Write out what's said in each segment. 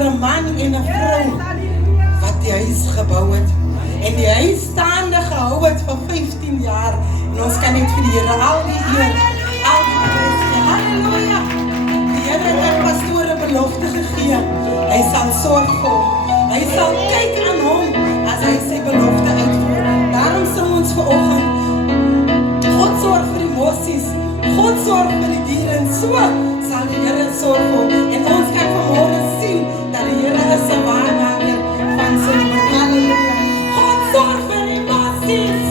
vir 'n man en 'n vrou wat die huis gebou het. En die huis staande gehou het vir 15 jaar. En ons kan net vir die Here al die eer, al die prys gee. Halleluja! Die Here het aan pastoor 'n belofte gegee. Hy sal sorg vir hom. Hy sal kyk aan hom as hy sy belofte uitvoer. Daarom sing ons vanoggend, God sorg vir die mossies, God sorg vir die diere, en so sal die Here sorg vir hom. En ons kan vanmôre sien dat die Here is 'n waarmaker van sy woord. Halleluja! God sorg vir die mossies,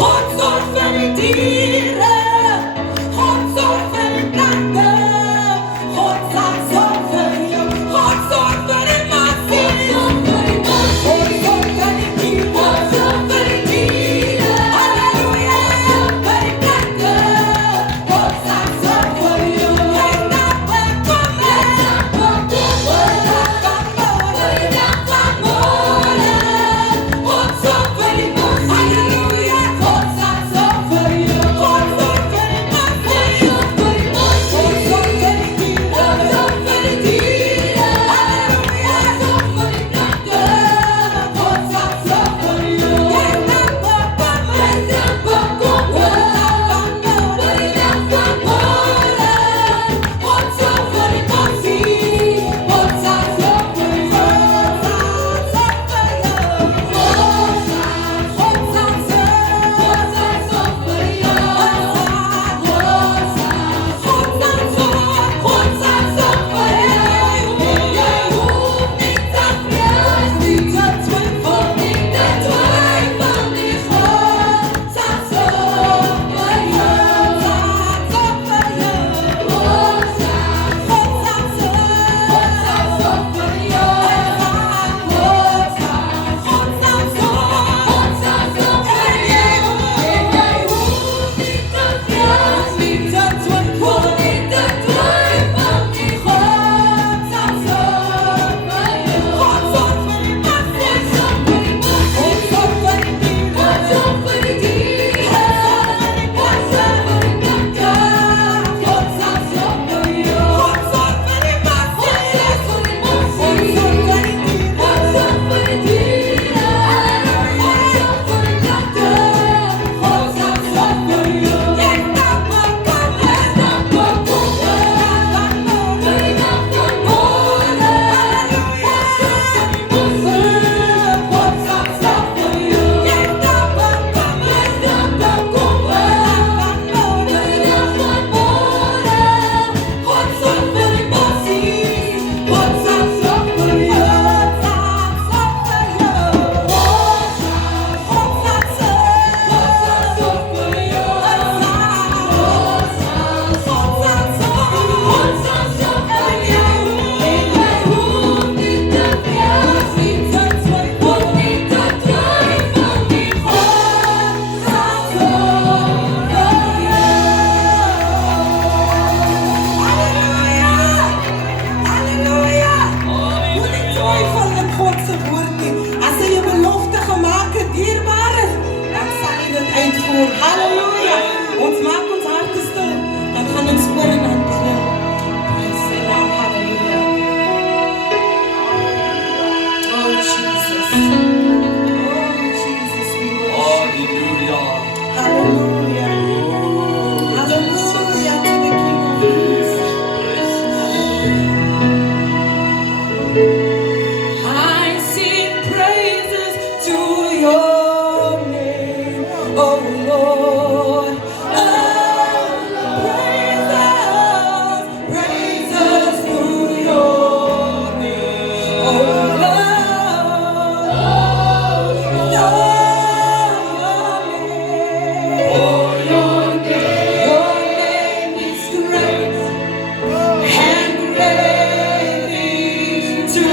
God sorg vir die diere, God sorg vir die plante, God sal sorg vir jou, God sorg vir die mossies, God sorg vir die diere, God sorg vir die diere, halleluja, vir die plante, God sal sorg vir jou. Jy dag wil kom, jy dag wil kom, jy dag van môre, God sorg vir die mossies, halleluja, God sal sorg vir jou, God sorg vir die mossies, God sorg vir die mossies, God sorg vir die diere, God sorg vir die diere, halleluja, God sorg vir die plante, God sal sorg vir jou. Jy dag wil kom, jy dag wil kom, jy dag van môre, God sorg vir die mossies, God sal sorg vir jou, God sal sorg vir jou, God sal sorg vir jou, God sal sorg vir jou. Jy hoef nie te vrees, nie te twyfel, nie te twyfel nie, God sal sorg vir jou, God sal sorg vir jou, God sal sorg vir jou, God sal sorg vir jou. En jy hoef nie te vrees, nie te twyfel, nie te twyfel nie, God sal sorg vir jou. God sorg vir die mossies, God sorg vir die diere, God sorg vir die diere, God sorg vir die plante, God sal sorg vir jou. God sorg vir die mossies, God sorg vir die diere, God sorg vir die diere, God sorg vir die plante, God sal sorg vir jou. Jy dag wil kom, jy dag wil kom, jy dag van môre, jy dag van môre, halleluja, God sorg vir die mossies, God sal sorg vir jou. Jy dag wil kom, jy dag wil kom, jy dag van môre, jy dag van môre, God sorg vir die mossies, God sal sorg vir jou, God sal sorg vir jou, God sal sorg vir jou, God sal sorg vir jou. En jy hoef nie te vrees, nie te twyfel, nie te twyfel nie, God sal sorg vir jou. Halleluja! Halleluja! Moet nie twyfel in God se woord nie. As hy 'n belofte gemaak het, dierbaar is, dan sal hy dit uitvoer. Halleluja! Ons maak ons harte stil, dan gaan ons koor en aanbidding. Prys sy naam, halleluja. Oh Jesus. Oh Jesus, we worship. Hallelujah. Hallelujah. Hallelujah to the King of Kings. I sing praises to your name, oh Lord. Oh, praises to your name, oh Lord. Your name is great and greatly to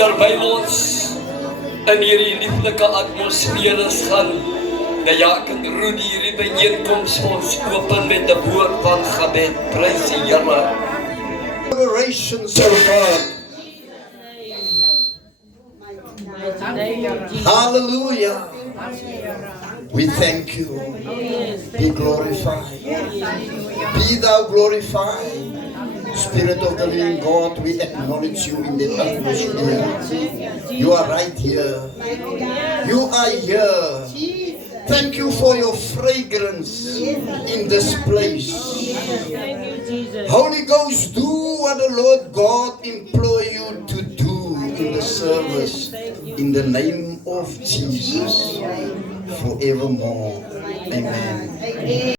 Terwyl ons in hierdie lieflike atmosfeer is gaan, Jaak en Rudy hierdie bijeenkoms ons open met 'n woord van gebed. Prys die Here. Generations of God. Hallelujah. We thank you. Be glorified. Be thou glorified. Spirit of the living God, we acknowledge you in the atmosphere. You are right here. You are here. Thank you for your fragrance in this place. Holy Ghost, do what the Lord God employ you to do in the service. In the name of Jesus. Forevermore. Amen.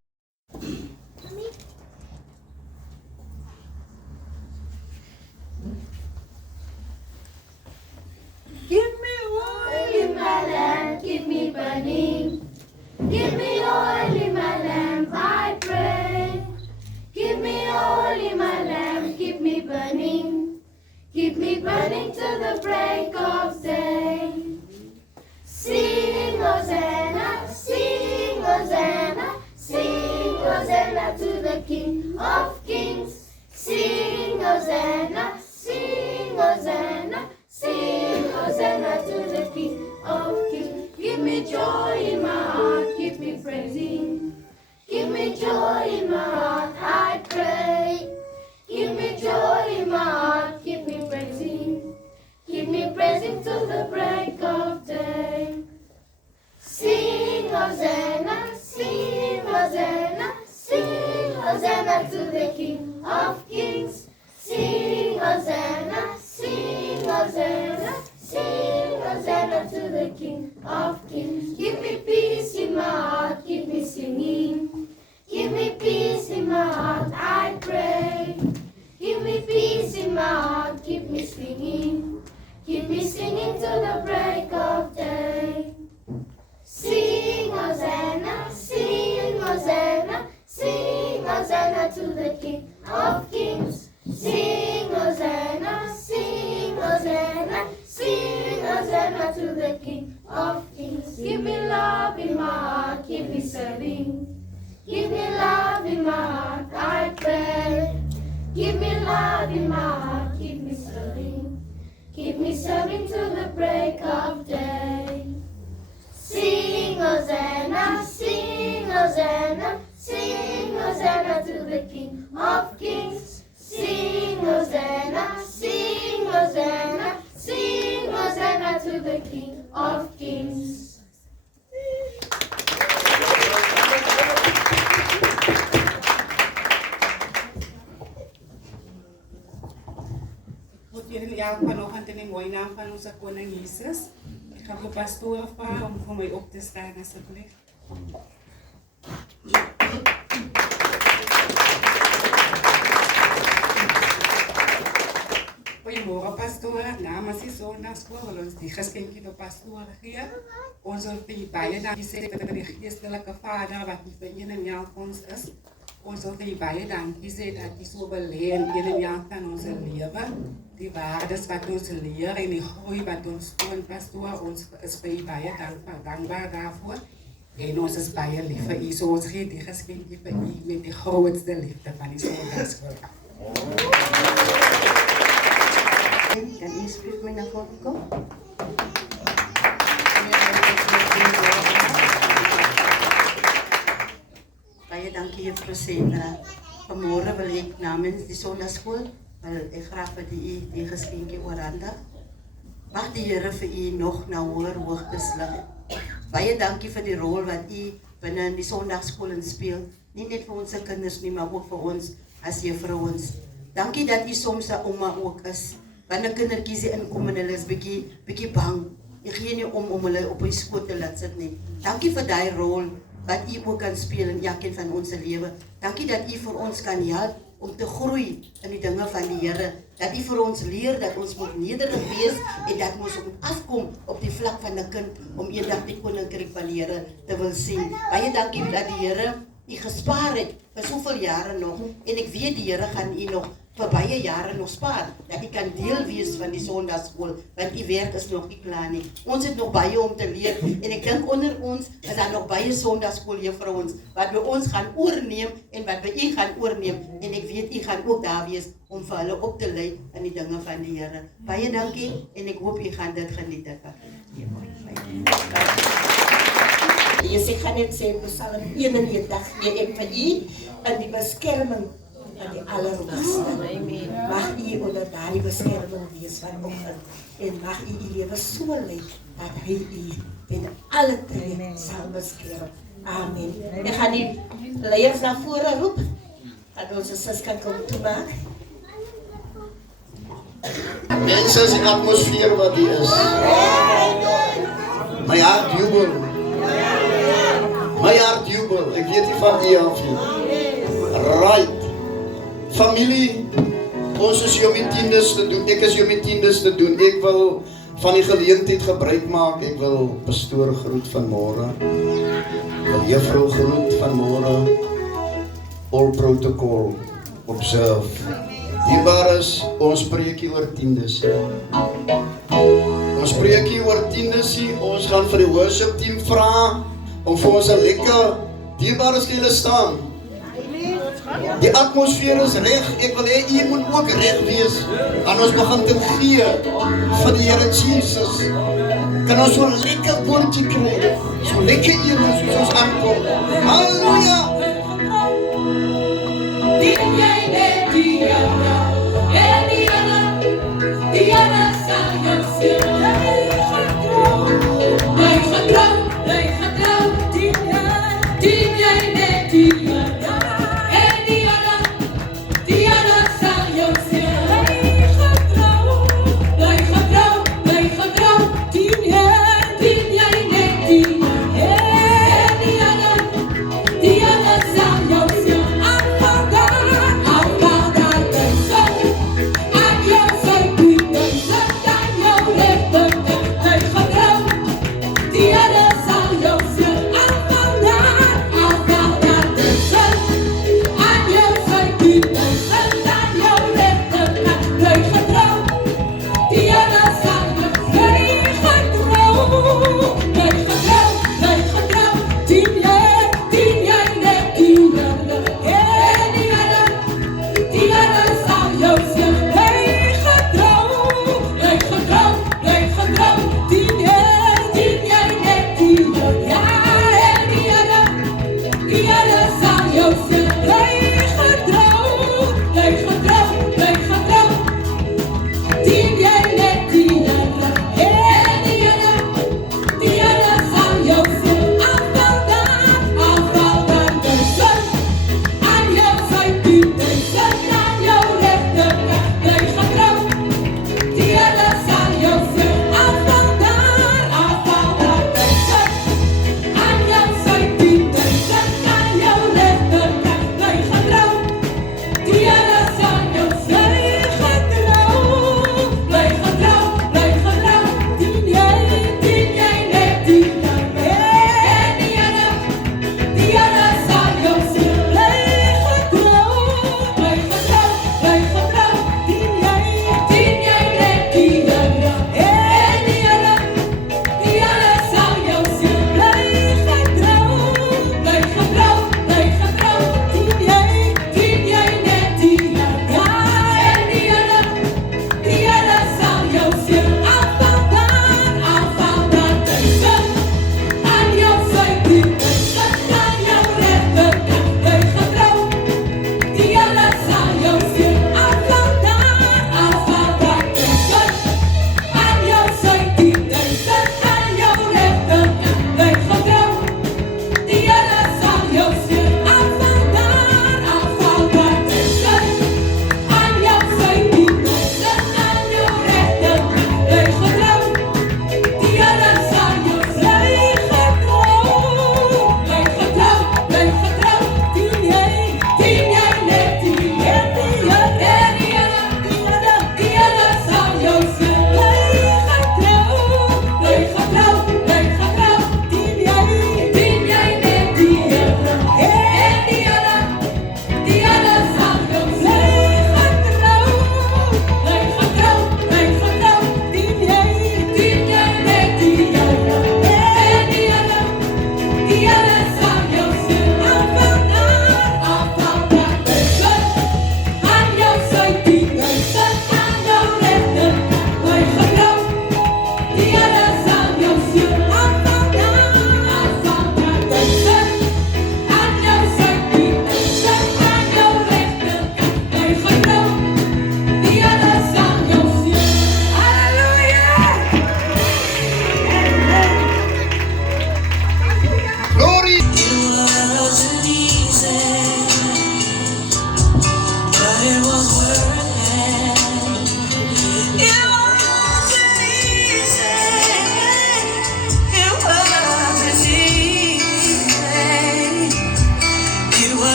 Give me oil in my lamp, keep me burning. Give me oil in my lamp, I pray. Give me oil in my lamp, keep me burning. Keep me burning till the break of day. Sing Hosanna, sing Hosanna, sing Hosanna to the King of Kings. Sing Hosanna, sing Hosanna, sing Hosanna to the King of Kings. Give me joy in my heart, keep me praising. Give me joy in my heart, I pray. Give me joy in my heart, keep me praising. Keep me praising till the break of day. Sing Hosanna, sing Hosanna, sing Hosanna to the King of Kings. Sing Hosanna, sing Hosanna, sing Hosanna to the King of Kings. Give me peace in my heart, keep me singing. Give me peace in my heart, I pray. Give me peace in my heart, keep me singing. Keep me singing till the break of day. Sing Hosanna, sing Hosanna, sing Hosanna to the King of Kings. Sing Hosanna, sing Hosanna, sing Hosanna to the King of Kings. Give me love in my heart, keep me serving. Give me love in my heart, I pray. Give me love in my heart, keep me serving. Keep me serving till the break of day. Sing Hosanna, sing Hosanna, sing Hosanna to the King of Kings. Sing Hosanna, sing Hosanna, sing Hosanna to the King of Kings. Moet jullie elk vanochtend in de mooie naam van onze koning Jezus. Ik ga de pastoor vragen om voor mij op te staan alsjeblieft. Goedemorgen pastoor, namens die zondagschool wil ons die geschenken de pastoor geven. Ons wil vir baie dankie sê vir die geestelike vader wat nie vir een en elk ons is. Ons wil vir baie dankie sê dat jy so belê in een en elk van ons lewe. Die waardes wat ons leer en die groei wat ons toon pastoor, ons is vir baie dankbaar daarvoor. En ons is baie lief vir u, so ons gee die geskenkie vir u met die grootste liefde van die sondagschool. Kan u asseblief my na vore kom? Baie dankie juffrou Sandra. Vanmôre wil ek namens die sondagsskool ek graag vir die geskenkie oorhandig. Mag die Here vir u nog na hoër hoogtes lig. Baie dankie vir die rol wat u binne in die sondagsskool speel. Nie net vir ons kinders nie, maar ook vir ons as juffrouens. Dankie dat u soms 'n ouma ook is. Wanneer kindertjies inkom en hulle is bietjie bang Ek gee nie om hulle op die skoot te laat sit nie. Dankie vir daai rol wat u ook kan speel in elkeen van ons lewe. Dankie dat u vir ons kan help om te groei in die dinge van die Here. Dat u vir ons leer dat ons moet nederig wees en dat ons moet afkom op die vlak van 'n kind om eendag die koninkryk van die Here te wil sien. Baie dankie dat die Here u gespaar het vir soveel jare nog en ek weet die Here gaan u nog vir baie jare nog spaar, dat u kan deel wees van die Sondagskool, want u werk is nog nie klaar nie. Ons het nog baie om te leer en ek dink onder ons is daar nog baie Sondagskooljuffrouens wat by ons gaan oorneem en wat by u gaan oorneem en ek weet u gaan ook daar wees om vir hulle op te lei in die dinge van die Here. Baie dankie en ek hoop u gaan dit geniet. Ek gaan net sê Psalm 91 gee ek vir u in die beskerming van die Allerhoogste. Mag u onder daardie beskerming wees vanoggend en mag u die lewe so lei dat hy u in alle tye sal beskerm. Amen. Ek gaan die leiers na vore roep. Dat ons sus kan kom toemaak. Mense, is die atmosfeer wat hier is. My hart jubel. My hart jubel. Ek weet nie van u af nie. Right. Familie, ons is jou met tiendes te doen. Ek is jou met tiendes te doen. Ek wil van die geleentheid gebruik maak. Ek wil pastoor groet vanmôre. Ek wil juffrou groet vanmôre. All protocol observe. Dierbares, ons preek hier oor tiendes. Ons preek hier oor tiendes. Ons gaan vir die worship team vra om vir ons 'n lekker dierbares te julle staan. Die atmosfeer is reg. Ek wil hê u moet ook reg wees aan ons begin te gee vir die Here Jesus. Kan ons so 'n lekker boontjie kry? So lekker hier soos ons aankom. Halleluja! Diana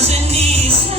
wasn't easy.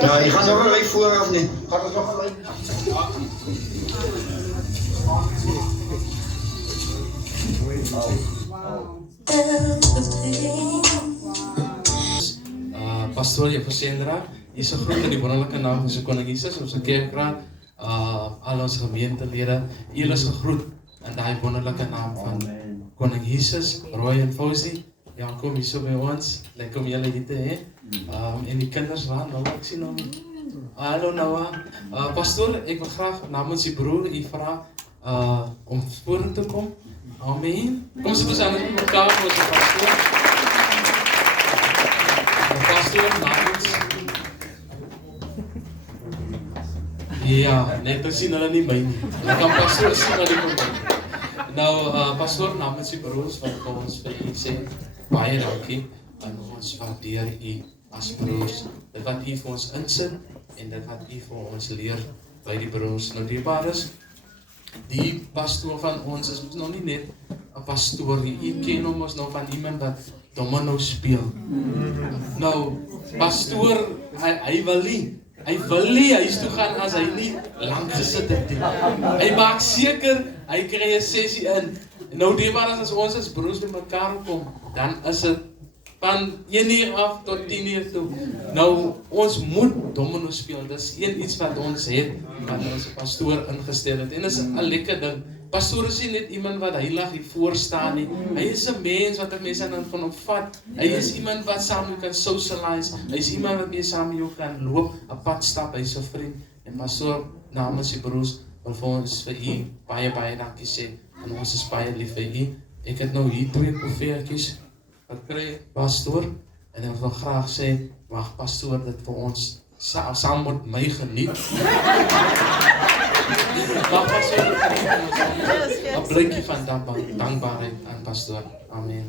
Ja, je gaat nog gelijk voor of niet? Gaat het nog gelijk? Pastoor Jeffersendra, is 'n groet in die wonderlike naam van sy koning Jesus, ons kerkraad, al ons gemeentelede, julle is gegroet in daai wonderlike naam van koning Jesus, Roy en Fauzi. Ja, kom hier so by ons, lekker om julle hier te hê. En die kinders daar, nou ek sien hom. Hallo Noah. Pastoor, ek wil graag namens die broer u vra om vorentoe te kom. Amen. Kom sit ons aan met mekaar voor die pastoor. Pastoor namens. Ja, net te sien hulle nie by nie. Ek kan pastoor sien wat ek kom. Nou, pastoor namens die broers wat ons vir u sê, baie dankie en ons waardeer u as broers. Dit wat u vir ons insit en dit wat u vir ons leer by die broers. Nou dierbaar is, die pastoor van ons is nog nie net 'n pastoor nie. U ken hom ons nog van iemand wat domino speel. Nou, pastoor, hy wil nie huis toe gaan as hy nie lank gesit het nie. Hy maak seker, hy kry 'n sessie in. Nou dierbaar as ons as broers by mekaar kom, dan is dit van 1 uur af tot 10 uur toe. Nou, ons moet domino speel. Dis iets wat ons het, wat ons pastoor ingestel het. En dis 'n lekker ding. Pastoor is nie net iemand wat heilig hier voor staan nie. Hy is 'n mens wat 'n mens aan kan opvat. Hy is iemand wat saam met jou kan socialize. Hy is iemand wat mee saam met jou kan loop, 'n pad stap, hy is 'n vriend. En pastoor namens die broers wil vir ons vir u baie dankie sê. En ons is baie lief vir u. Ek het nou hier 2 koffieetjies. gekry, pastoor, en ek wil graag sê, mag pastoor dit vir ons saam met my geniet. Mag pastoor dit geniet vir ons saam. 'n blikkie van dankbaarheid aan pastoor. Amen.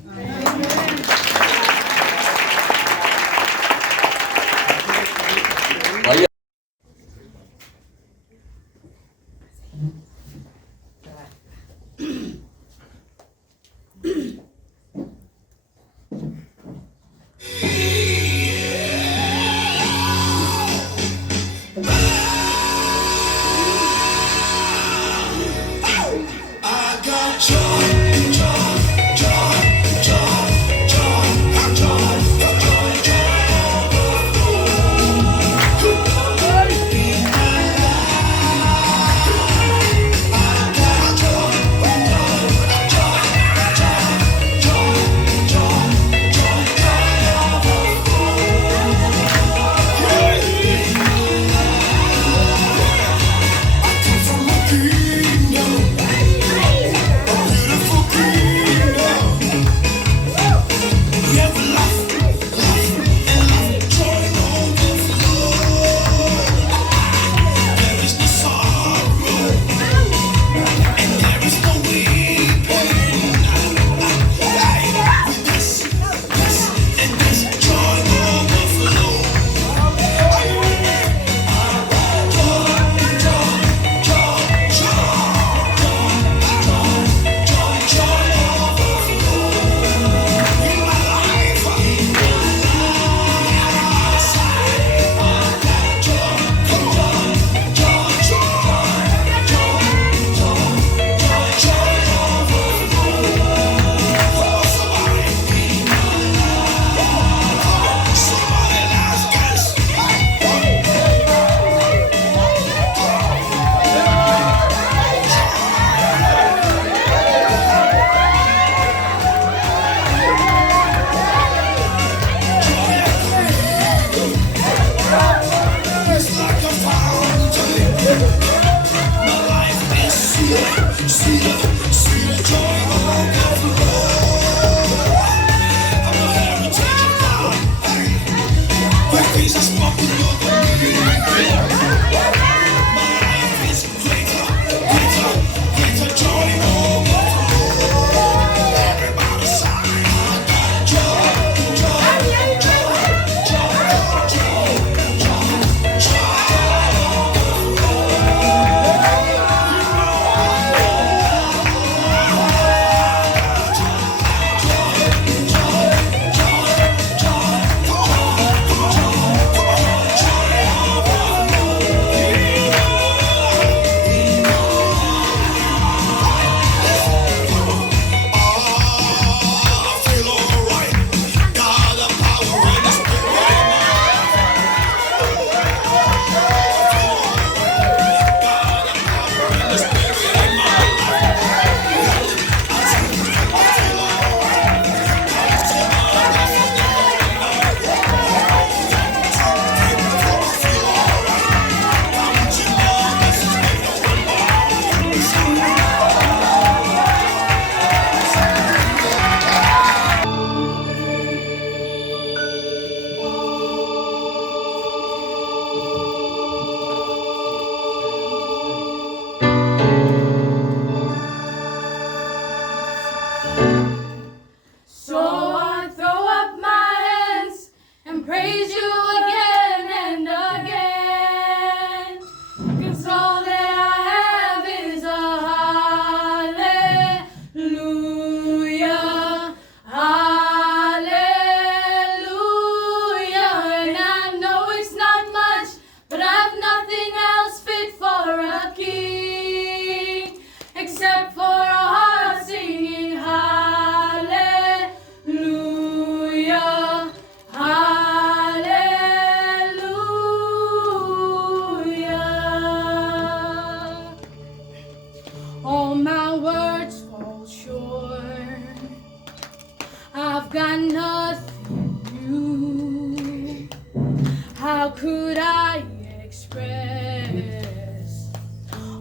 could I express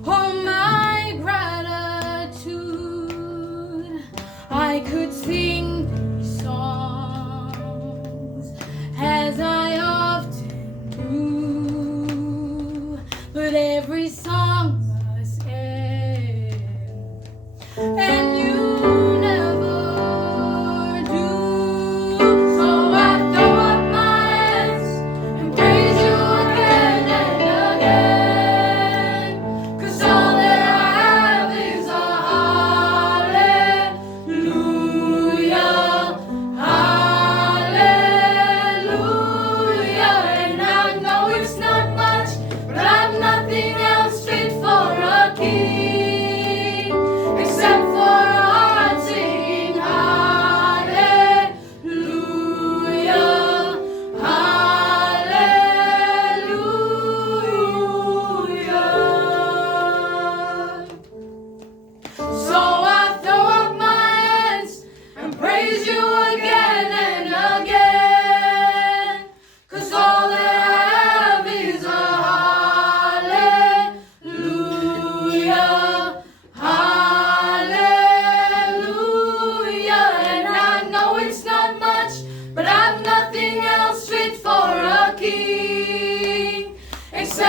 all my gratitude? I could sing these songs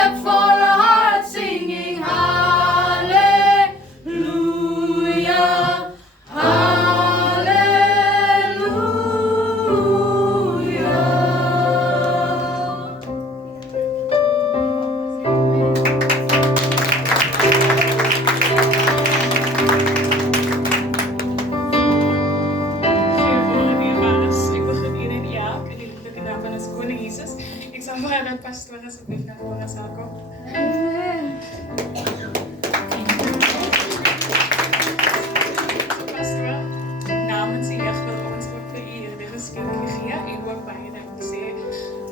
step forward singing hallelujah, Pastor asseblief naar voren sal kom. Pastor, namens die jeug wil ons ook vir u hierdie geskenk gee en ook baie dankie sê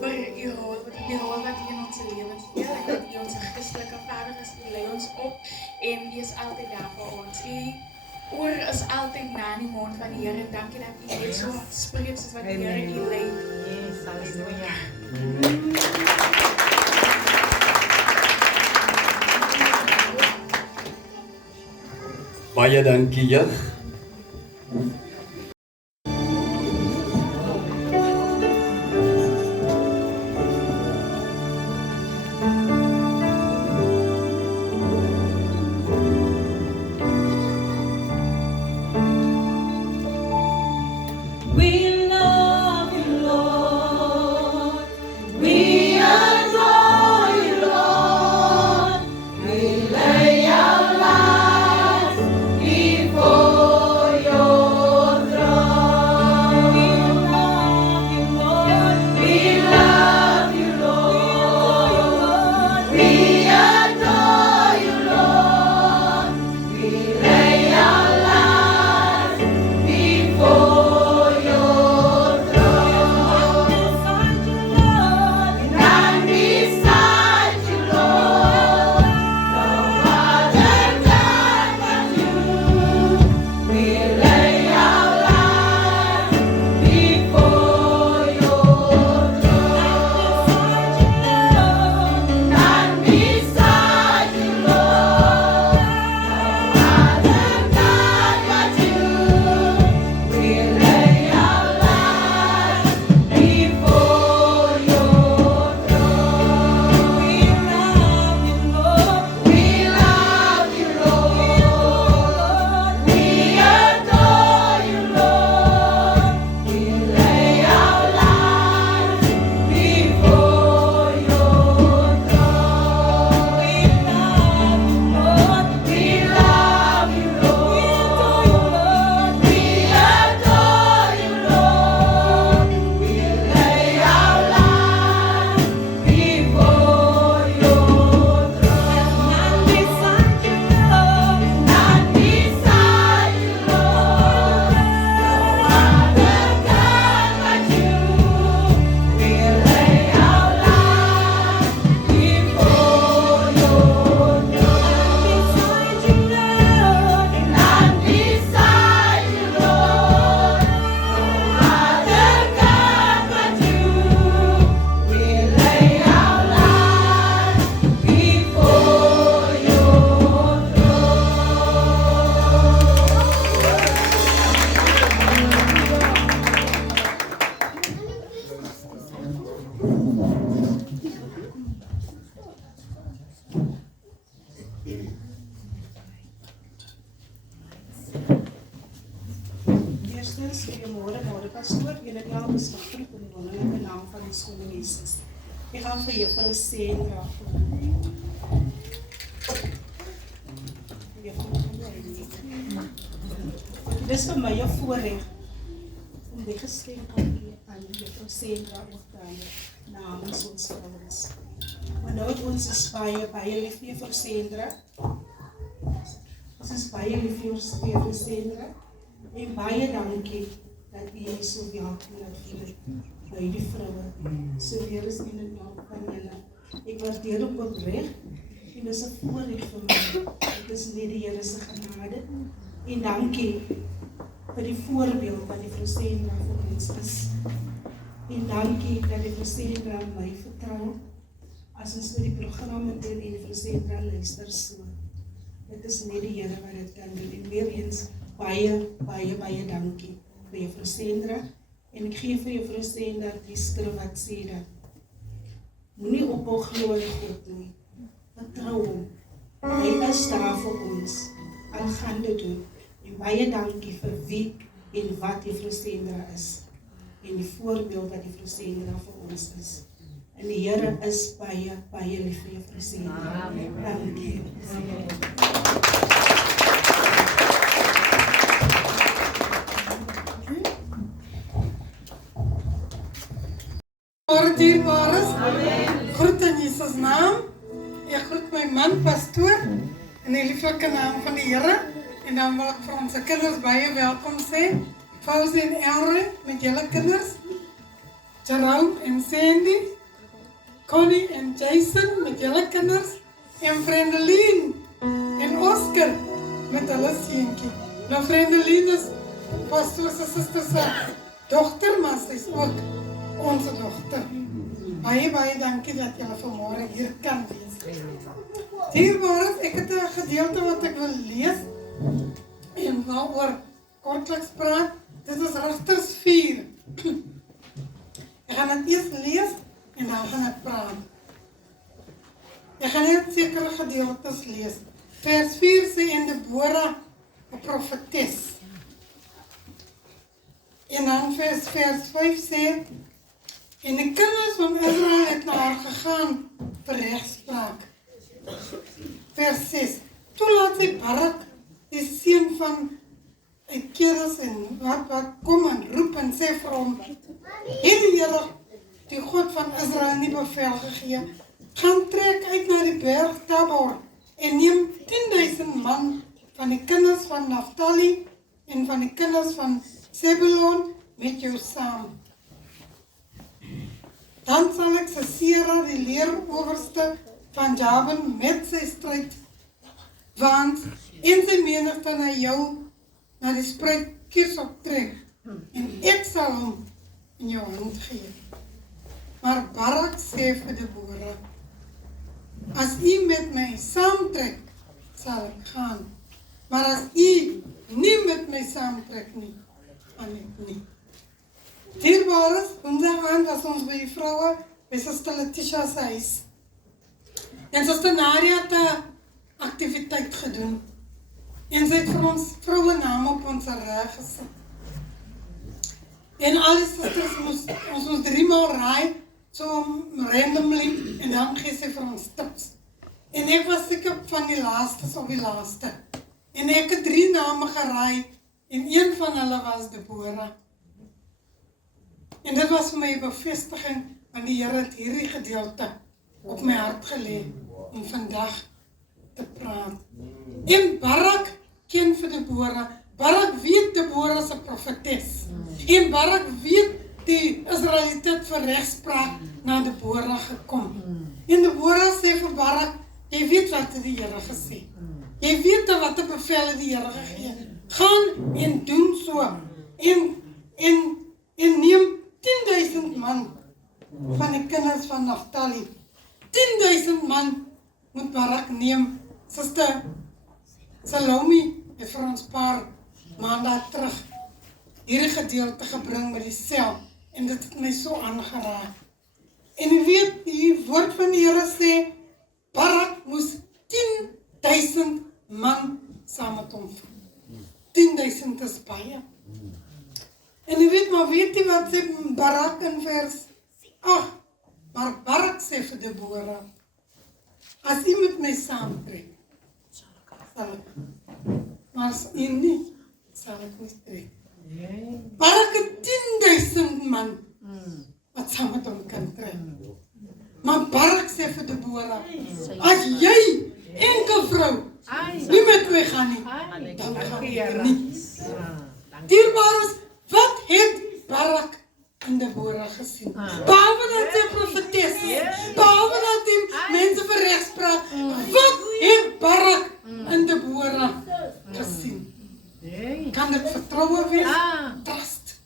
vir u rol wat u in ons lewens speel en dat u ons Christelike Vader is, u lei ons op en u is altyd daar vir ons. U oor is altyd na in die mond van die Here en dankie dat u net so spreek soos wat die Here u lei. Yes, halleluja. Baie dankie jeug. Eerstens, goeiemôre pastoor, julle het al bespreek in die wonderlike naam van ons koning Jesus. Ek gaan vir juffrou Sandra. Dit is vir my 'n voorreg om die geskenk aan juffrou Sandra op te hê namens ons vrouens. Maar nou het ons is baie lief vir juffrou Sandra. Ons is baie lief vir juffrou Sandra. En baie dankie dat u so welkom laat voel by die vroue. So weer is in die naam van julle. Ek waardeer ook opreg en dis 'n voorreg vir my. Dit is net die Here se genade. En dankie vir die voorbeeld wat die vrou Sandra vir ons is. En dankie dat die vrou Sandra my vertrou as ons vir die programme doen en die vrou Sandra luister so. Dit is net die Here wat dit kan doen. En weer eens baie dankie vir juffrou Sandra. En ek gee vir juffrou Sandra die skrif wat sê dat moenie ophou glo in God nie. vertrou hom. Hy is daar vir ons, al gaan dit doen. En baie dankie vir wie en wat Juffrou Sendra is. En die voorbeeld wat Juffrou Sendra vir ons is. En die Here is baie, baie lief vir Juffrou Sendra. Dankie. Dierbares, groet in Jesus naam. Ek groet my man, pastoor, in die lieflike naam van die Here. En dan wil ek vir ons kinders baie welkom sê. Fauzi en Elre, met julle kinders. Jerome en Sandy. Connie en Jason, met julle kinders. En Vrendeline en Oscar, met hulle seentjie. Nou Vrendeline is pastoor se suster se dogter, maar sy is ook onze dogter. Baie dankie dat julle vanmôre hier kan wees. Dierbares, ek het 'n gedeelte wat ek wil lees en waaroor kortliks praat. Dit is Rigters 4. Ek gaan dit eers lees en dan gaan ek praat. Ek gaan net sekere gedeeltes lees. Vers 4 sê en Deborah 'n profetes. En dan vers 5 sê en die kinders van Israel het na haar gegaan vir rechtspraak. Vers 6. Toe laat sy Barak, die seun van Keres en wat kom en roep en sê vir hom, het die Here, die God van Israel nie bevel gegee, gaan trek uit na die berg Tabor en neem 10.000 man van die kinders van Naphtali en van die kinders van Zebulon met jou saam. Dan sal ek Sisera, die leerowerste van Jabin, met sy stryd, want en sy menigte na jou, na die spruit kies optrek, en ek sal hom in jou hand gee. Maar Barak sê vir Deborah, as u met my saamtrek, sal ek gaan, maar as u nie met my saamtrek nie, gaan ek nie. Dierbares, woensdag aand was ons by die vroue, by Suster Letitia se huis. En Suster Nadia het 'n aktiwiteit gedoen. En sy het vir ons vroue name op ons reg gesit. En al die susters moes 3 maal raai, so randomly, en dan gee sy vir ons tips. En ek was seker van die laastes op die laaste. En ek het 3 name geraai, en een van hulle was Deborah. En dit was vir my 'n bevestiging, want die Here het hierdie gedeelte op my hart gelê om vandag te praat. En Barak ken vir Deborah. Barak weet Deborah is 'n profetes. En Barak weet die Israeliete het vir regspraak na Deborah gekom. En Deborah sê vir Barak, jy weet wat die Here gesê. Jy weet wat die bevele die Here gegee. Gaan en doen so. En neem 10.000 man van die kinders van Naphtali. 10.000 man moet Barak neem. Suster Salome het vir ons paar maande terug hierdie gedeelte gebring met die sel. En dit het my so aangeraak. En jy weet, die woord van die Here sê, Barak moes 10.000 man saam met hom. 10.000 is baie. En jy weet, maar weet jy wat sê Barak in vers 8? Maar Barak sê vir Deborah, as jy met my saamtrek, sal ek. Maar as jy nie, sal ek nie trek. Barak het 10.000 man wat saam met hom kan trek. Maar Barak sê vir Deborah, as jy enkel vrou nie met my gaan nie, dan gaan ek nie. Dierbares, wat het Barak en Deborah gesien? Behalwe dat hy profetes is, behalwe dat hy mense vir regspraak, wat het Barak en Deborah gesien? Kan dit vertroue wees? Trust.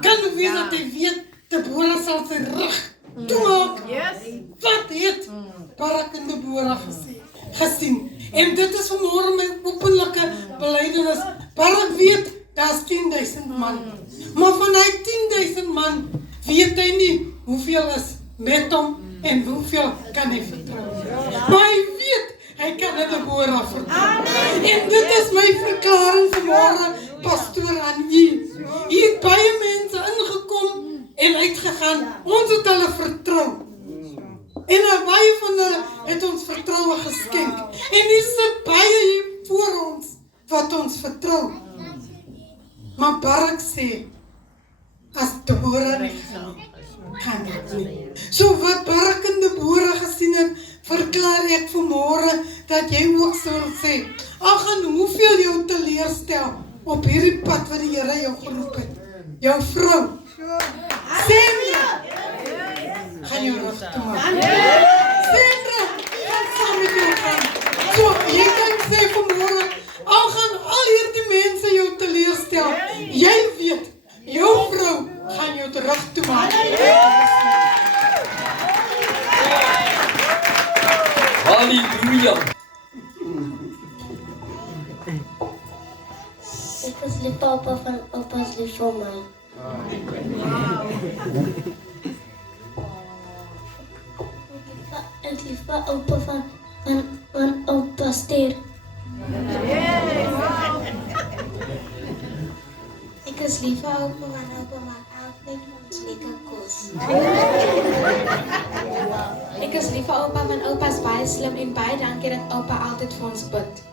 Kan dit wees dat hy weet, Deborah sal sy rug toemaak? Wat het Barak en Deborah gesien? En dit is vanmôre my openlike belydenis. Barak weet, daar is 10.000 man. Maar van die 10.000 man weet hy nie hoeveel is met hom En hoeveel kan hy vertrou? Maar hy weet, hy kan dit Deborah vertrou. En dit is my verklaring vanmôre, pastoor aan u. Hier het baie mense ingekom en uitgegaan. Ons het hulle vertrou. En baie van hulle het ons vertroue geskenk. En hier sit baie hier voor ons wat ons vertrou. Maar Barak sê, as Deborah nie kan dit nie. So wat Barak en Deborah gesien het, verklaar ek vanmôre dat jy ook sal sê, ag en hoeveel jou teleerstel op hierdie pad wat die Here jou geroep het. Jou vrou. Sandra. Gaan jou rug toe maak. Sandra, gaan saam met jou gaan. So, jy kan sê vanmôre, al gaan al hierdie mense jou teleerstel, jy weet, jou vrou gaan jou terug toe maak. Halleluja. Ek is lief papa van opa's lief vir my. Ek lief vir opa van opa Ster. Ek is lief vir opa van opa maak altyd ons lekker kos. Ek is lief vir opa van opa's baie slim en baie dankie dat opa altyd vir ons bid.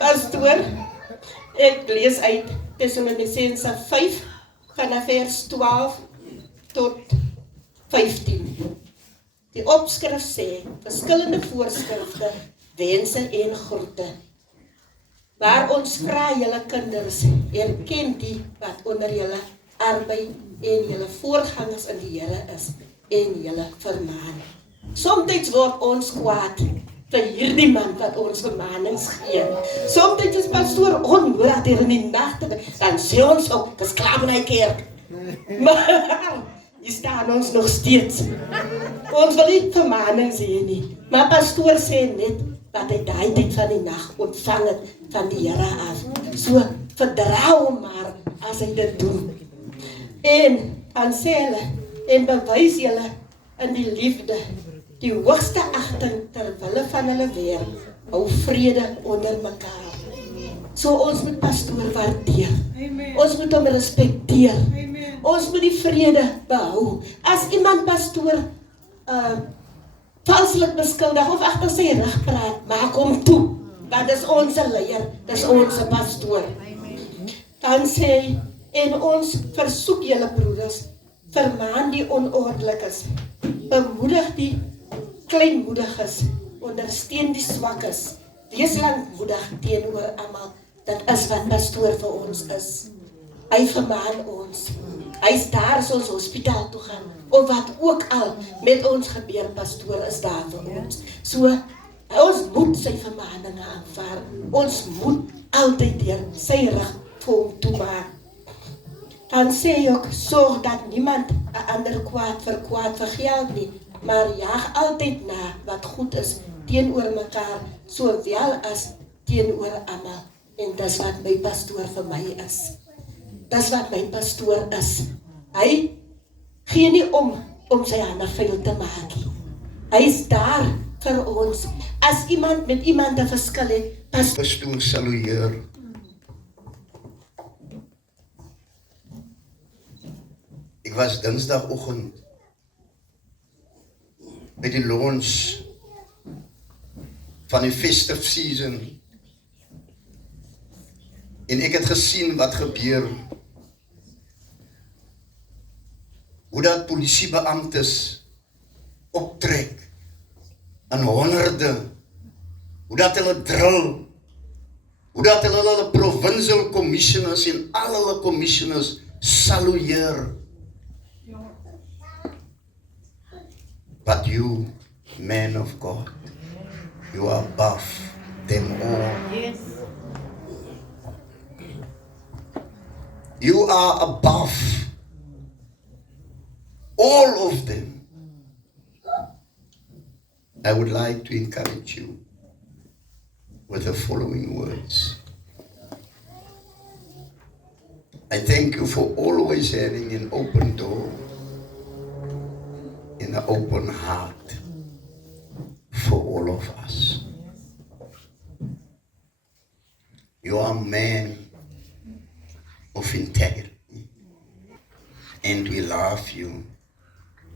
Pastoor, ek lees uit Tessalonisense 5, vanaf vers 12 tot 15. Die opskrif sê, verskillende voorskrifte, wense en groete. Waar ons vra julle kinders, erken die wat onder julle arbeid en julle voorgangers in die Here is en julle vermaan. Somtyds word ons kwaad vir hierdie man wat ons vermaanings gee. Somtyds is pastoor onnodig deur in die nagte, dan sê ons ook, dis klaar met hy kerk. Maar hier staan ons nog steeds. Ons wil nie vermaanings hê nie, maar pastoor sê net dat hy daai tyd van die nag ontvang het van die Here af. So, verdraai hom maar as hy dit doen. En dan sê hulle, en bewys julle in die liefde, die hoogste agting ter wille van hulle werk, hou vrede onder mekaar. So ons moet pastoor waardeer. Ons moet hom respekteer. Ons moet die vrede behou. As iemand pastoor valslik beskuldig of agter sy rug praat, maak hom toe. Want dis ons leier, dis ons pastoor. Dan sê hy, en ons versoek julle broeders, vermaan die onordelikes, bemoedig die kleinmoediges, ondersteun die swakkes, wees lankmoedig teenoor almal. Dit is wat pastoor vir ons is. Hy vermaan ons. Hy's daar as ons hospitaal toe gaan, of wat ook al met ons gebeur, pastoor is daar vir ons. So, ons moet sy vermaninge aanvaar. Ons moet altyd deur sy rug vir hom toemaak. Dan sê hy ook, sorg dat niemand 'n ander kwaad vergeld nie, maar jaag altyd na wat goed is teenoor mekaar, sowel as teenoor almal. En dis wat my pastoor vir my is. Dis wat my pastoor is. Hy gee nie om sy hande vuil te maak nie. Hy is daar vir ons. As iemand met iemand 'n verskil het, pastoor salueer. Ik was dinsdagochtend bij de launch van de festive season. En ik heb gezien wat gebeurt. Hoe dat politiebeambtes optrek aan honderden. Hoe dat hulle drill. Hoe dat hulle provincial commissioners en al hulle commissioners salueer. But you, man of God, you are above them all. Yes. You are above all of them. I would like to encourage you with the following words. I thank you for always having an open door and an open heart for all of us. You are a man of integrity, and we love you.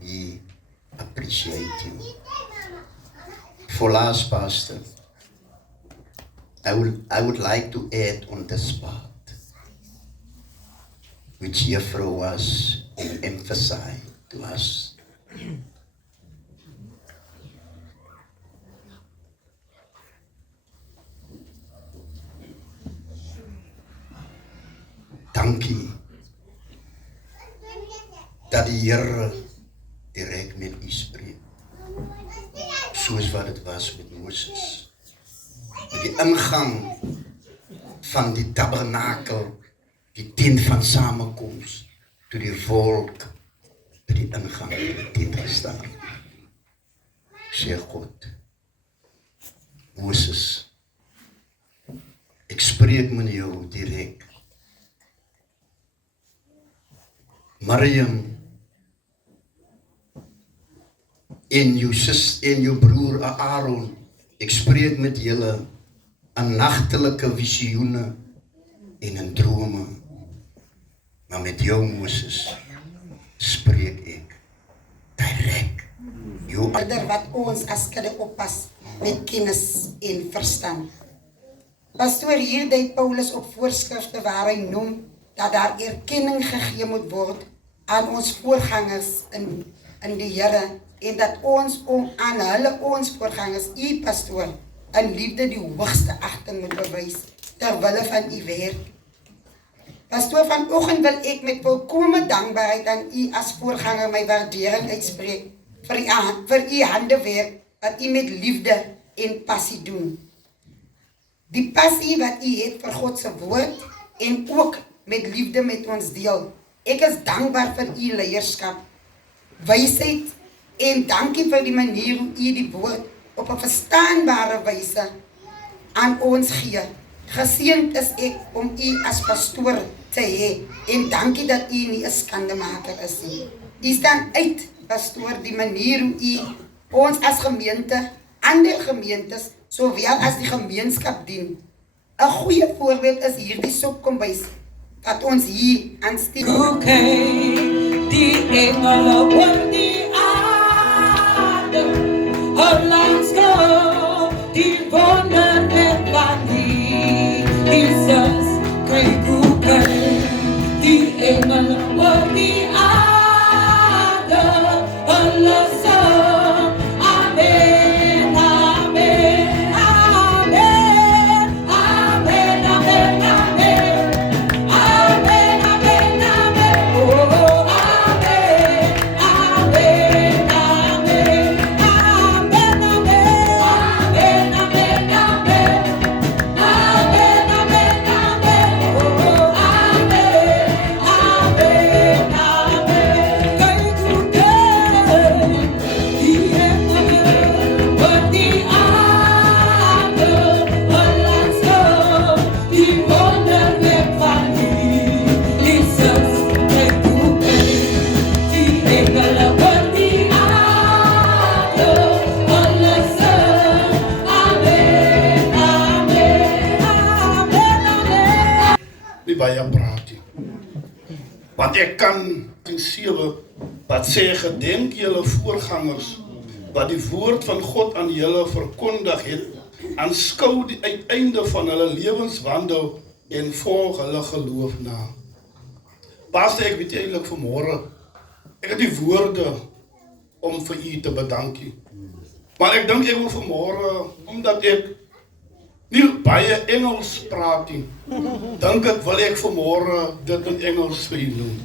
We appreciate you. For last, Pastor, I would like to add on this part, which Jeffro was emphasized to us. Dankie dat die Here direk met u spreek, soos wat het was met Moses. Met die ingang van die tabernakel, die tent van samenkomst, toe die volk by die ingang van die tent gestaan. Sê God, Moses, ek spreek met jou direk. Miriam en jou broer Aaron, ek spreek met julle aan nagtelike visioene en in drome. Maar met jou, Moses, spreek ek direk. Wat ons as kudde oppas met kennis en verstand. Pastoor, hier dui Paulus op voorskrifte waar hy noem dat daar erkenning gegee moet word aan ons voorgangers in die Here, en dat ons aan hulle ons voorgangers, u pastoor, in liefde die hoogste agting moet bewys ter wille van u werk. Pastoor, vanoggend wil ek met volkome dankbaarheid aan u as voorganger my waardering uitspreek vir u handewerk wat u met liefde en passie doen. Die passie wat u het vir God se woord en ook met liefde met ons deel. Ek is dankbaar vir u leierskap, wysheid en dankie vir die manier hoe u die woord op 'n verstaanbare wyse aan ons gee. Geseënd is ek om u as pastoor te hê en dankie dat u nie 'n skandemaker is nie. U staan uit, pastoor, die manier hoe u ons as gemeente, ander gemeentes, sowel as die gemeenskap dien. 'n Goeie voorbeeld is hierdie sopkombuis wat ons hier aansteek. Die engele oor die aarde, langs die wonderwerk van Jesus, kyk hoe kyk die engele oor die aarde, hulle sing, amen, amen, amen, amen, amen, amen, amen, amen, amen, oh, amen, amen, amen, amen, amen, amen, amen, amen. Nie baie praat nie. Want ek kan in 7 wat sê, gedenk julle voorgangers wat die woord van God aan julle verkondig het, aanskou die uiteinde van hulle lewenswandel en volg hulle geloof na. Pastor, ek weet eintlik vanmôre, ek het die woorde om vir u te bedankie. Maar ek dink ek wil vanmôre, omdat ek nie baie Engels praat nie, dink ek wil ek vanmôre dit in Engels vir u doen.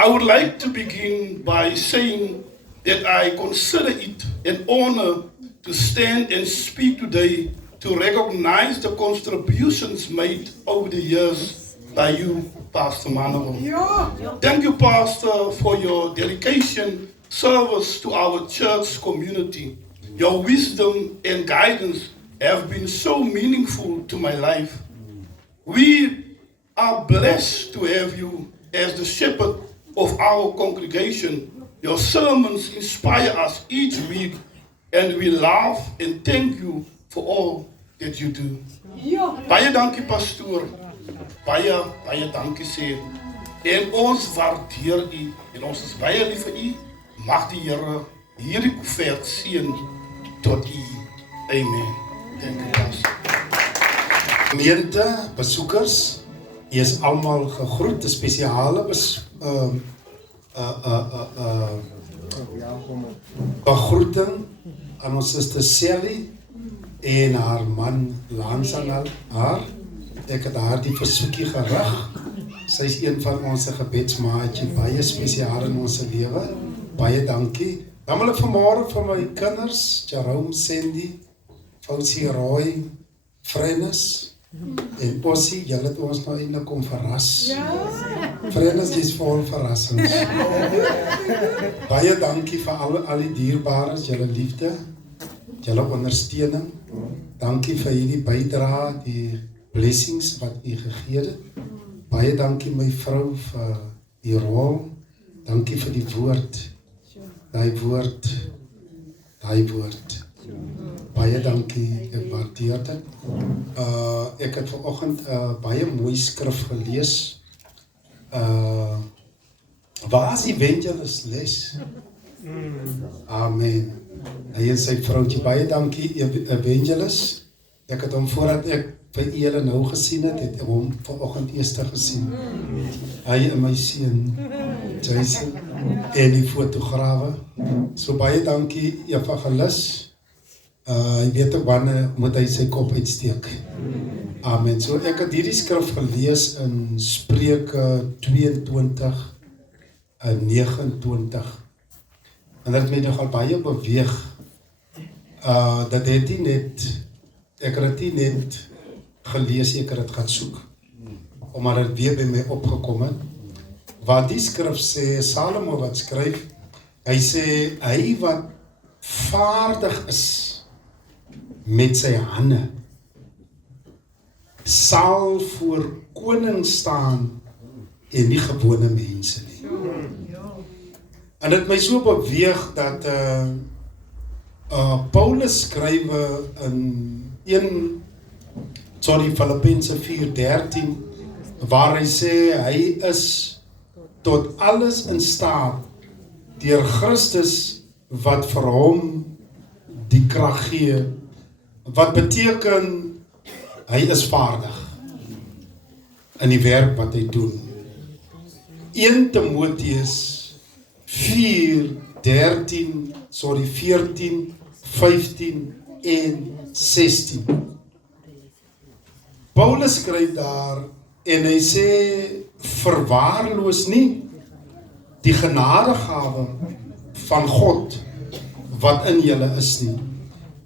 I would like to begin by saying that I consider it an honor to stand and speak today to recognize the contributions made over the years by you, Pastor Manuel. Thank you, Pastor, for your dedication, service to our church community. Your wisdom and guidance have been so meaningful to my life. We are blessed to have you as the shepherd of our congregation. Your sermons inspire us each week, and we love and thank you for all that you do. Baie dankie, pastoor. Baie dankie sê. En ons waardeer u en ons is baie lief vir u. Mag die Here hierdie koevert seën tot u. Amen. Dank u, pastor. Gemeente, besoekers, jy is almal gegroet, 'n spesiale begroeting aan ons suster Sally en haar man Lance aan haar. Ek het haar die versoekie gerig. Sy is een van ons gebedsmaatjie, baie spesiaal in ons lewe. Baie dankie. Dan wil ek vanmôre vir my kinders, Jerome, Sandy, Fauci, Roy, Frenus en Ossie, julle het ons nou eintlik kom verras. Frenus, jy's vol verrassings. Baie dankie vir al die dierbares, julle liefde, julle ondersteuning. Dankie vir hierdie bydrae, die blessings wat u gegee het. Baie dankie my vrou vir die rol. Dankie vir die woord. Daai woord. Baie dankie, ek waardeer dit. Ek het vanoggend baie mooi skrif gelees. Waar is Evangelus les? Amen. Hy en sy vroutjie, baie dankie Evangelus. Ek het hom voordat ek vir julle nou gesien het ek hom vanoggend eers gesien. Hy en my seun Jason en die fotograwe. So baie dankie Evangelus. Jy weet ook wanneer moet hy sy kop uitsteek. Amen. So ek het hierdie skrif gelees in Spreuke 22:29. En dit het my nogal baie beweeg. Dat het nie net, ek het dit nie net gelees, ek het dit gaan soek. Omdat dit weer by my opgekom het. Wat die skrif sê, Salomo wat skryf, hy sê, hy wat vaardig is met sy hande, sal voor koning staan en nie gewone mense nie. En dit my so beweeg dat Paulus skrywe in Filippense 4:13 waar hy sê hy is tot alles in staat deur Christus wat vir hom die krag gee, wat beteken hy is vaardig in die werk wat hy doen. 1 Timoteus 14, 15 en 16. Paulus skryf daar en hy sê verwaarloos nie die genadegawe van God wat in julle is nie,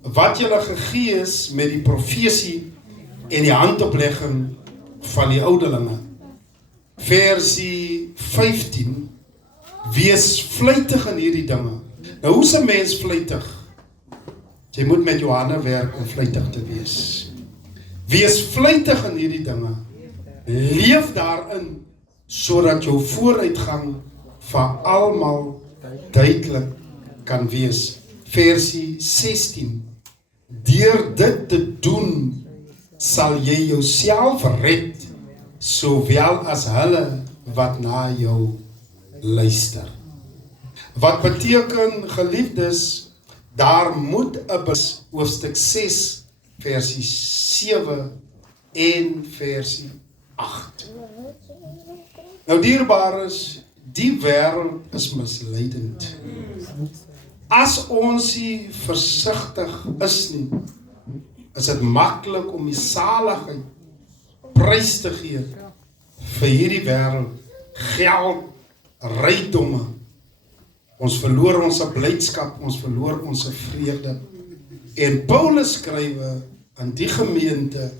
wat julle gegee is met die profesie en die handoplegging van die ouderlinge. Versie 15, wees vlytig in hierdie dinge. Nou hoe is 'n mens vlytig? Jy moet met jou hande werk om vlytig te wees. Wees vlytig in hierdie dinge. Leef daarin, sodat jou vooruitgang vir almal duidelik kan wees. Versie 16, deur dit te doen, sal jy jouself red, sowel as hulle wat na jou luister. Wat beteken, geliefdes, daar moet 'n hoofstuk 6, versie 7 en versie 8. Nou dierbares, die wêreld is misleidend. As ons nie versigtig is nie, is dit maklik om die saligheid prys te gee vir hierdie wêreld, geld, rykdomme. Ons verloor ons blydskap, ons verloor ons vrede. En Paulus skrywe aan die gemeente,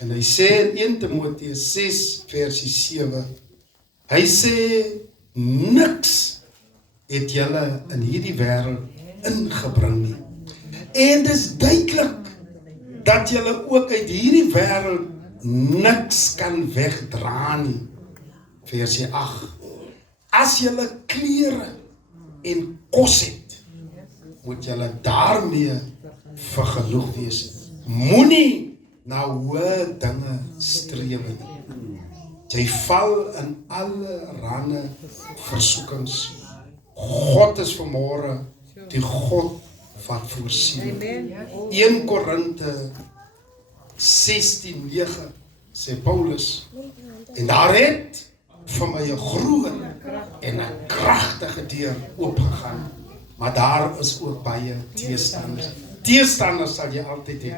en hy sê in 1 Timoteus 6 versie 7, hy sê, niks het julle in hierdie wêreld ingebring nie. En dis duidelik dat julle ook uit hierdie wêreld niks kan wegdra nie. Versie 8. As julle klere en kos het, moet julle daarmee vergenoeg wees. Moenie na hoë dinge streef nie. Jy val in allerlei versoekings. God is vanmôre die God wat voorsien. 1 Korinte 16:9 sê Paulus, en daar het vir my 'n groot en 'n kragtige deur oopgegaan, maar daar is ook baie teestanders. Teestanders sal jy altyd hê.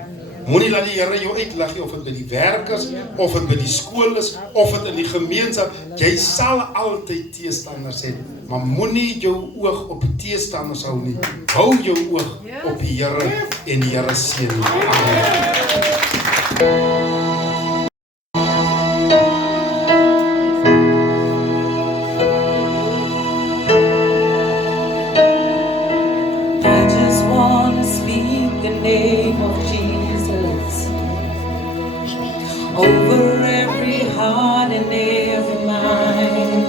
Moenie laat die Here jou uitlig of dit by die werk is, of dit by die skool is, of dit in die gemeenskap. Jy sal altyd teestanders hê, maar moenie jou oog op die teestanders hou nie. Hou jou oog op die Here en die Here seën jou. Amen. Over every heart and every mind,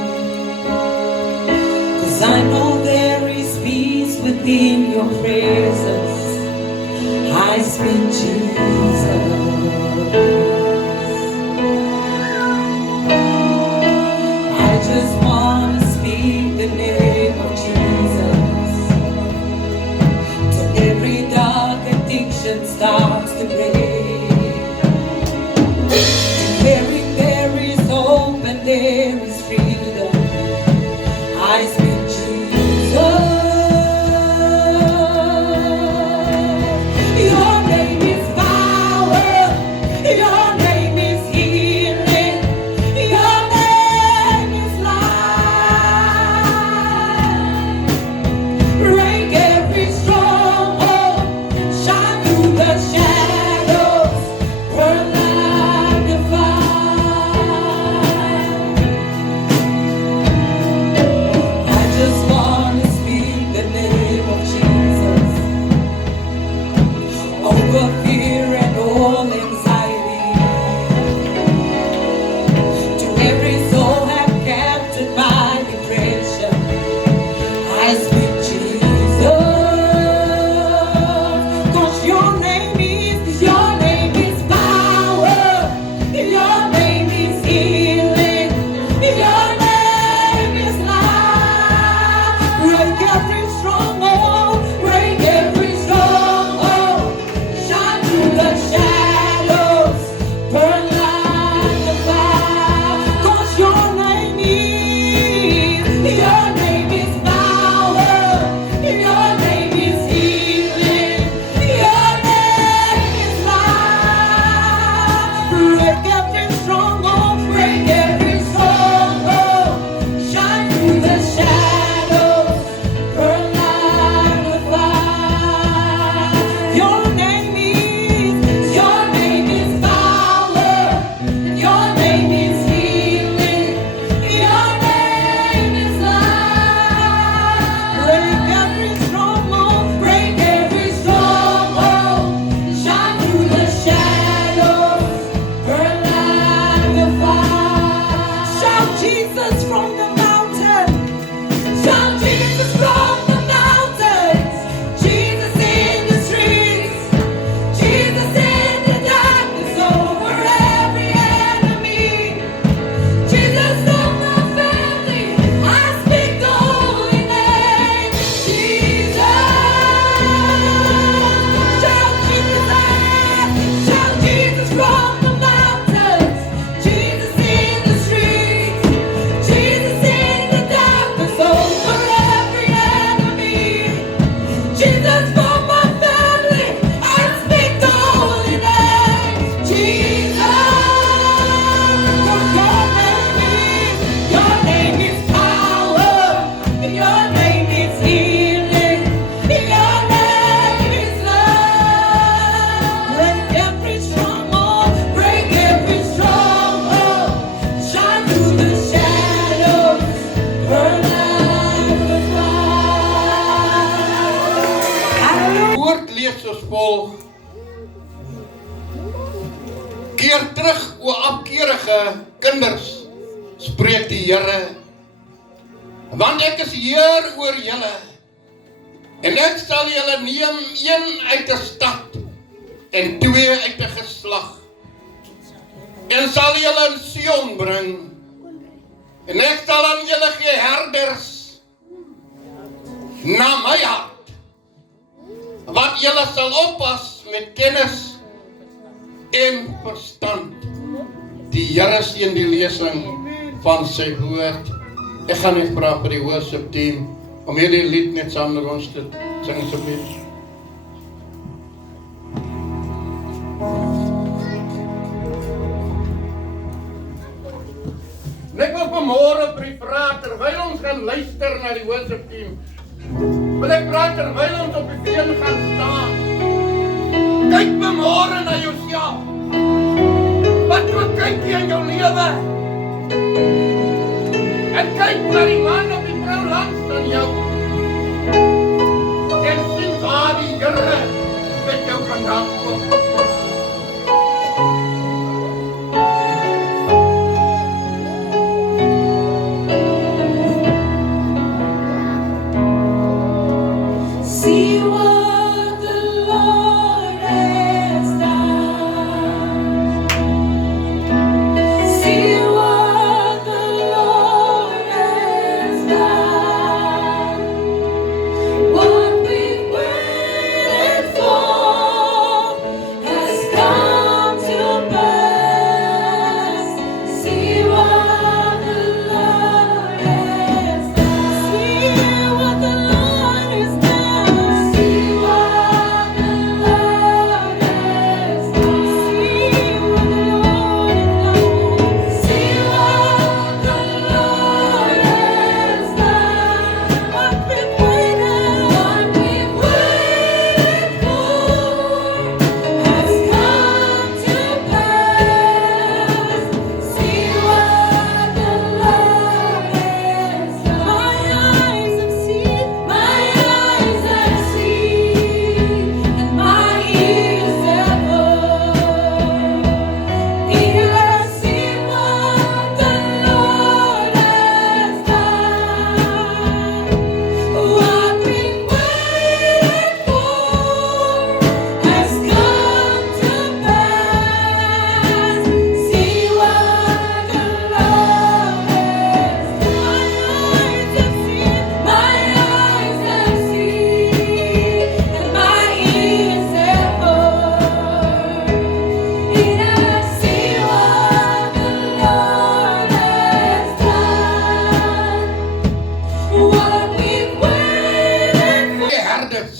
'cause I know there is peace within your presence. I speak Jesus. I just want to speak the name of Jesus till every dark addiction starts to break. There is freedom. I speak Jesus. Your name is power. Your name is healing. Your name is life. Break every stronghold. Shine through the shadows. Burn like the fire. I soos volg. Keer terug, o afkeerige kinders, spreek die Here, want ek is Heer oor julle, en ek sal julle neem, een uit 'n stad, en 2 uit 'n geslag, en sal julle in Sion bring, en ek sal aan julle gee herders, na my hart, wat julle sal oppas met kennis en verstand. Die Here seën die lesing van sy woord. Ek gaan net vra vir die worship team om hierdie lied net saam met ons te sing asseblief. Ek wil vanmôre praat terwyl ons gaan luister na die worship team. Wil ek praat terwyl ons op die been gaan staan. Kyk vanmôre na jouself. Wat kyk jy in jou lewe? En kyk na die man of die vrou langs aan jou. En sien waar die Here met jou vandaan kom. See what the Lord has done. See what the Lord has done. What we've waited for has come to pass. See what the Lord has done. See what the Lord has done. See what the Lord has done. See what the Lord has done. See what the Lord has done. What we've waited for has come to pass. See what the Lord has done. My eyes have seen, and my ears have heard. Ears see what the Lord has done. What we've waited for has come to pass. See what the Lord has done. My eyes have seen, and my ears have heard. Ears see what the Lord has done. What we've waited for. Die herders.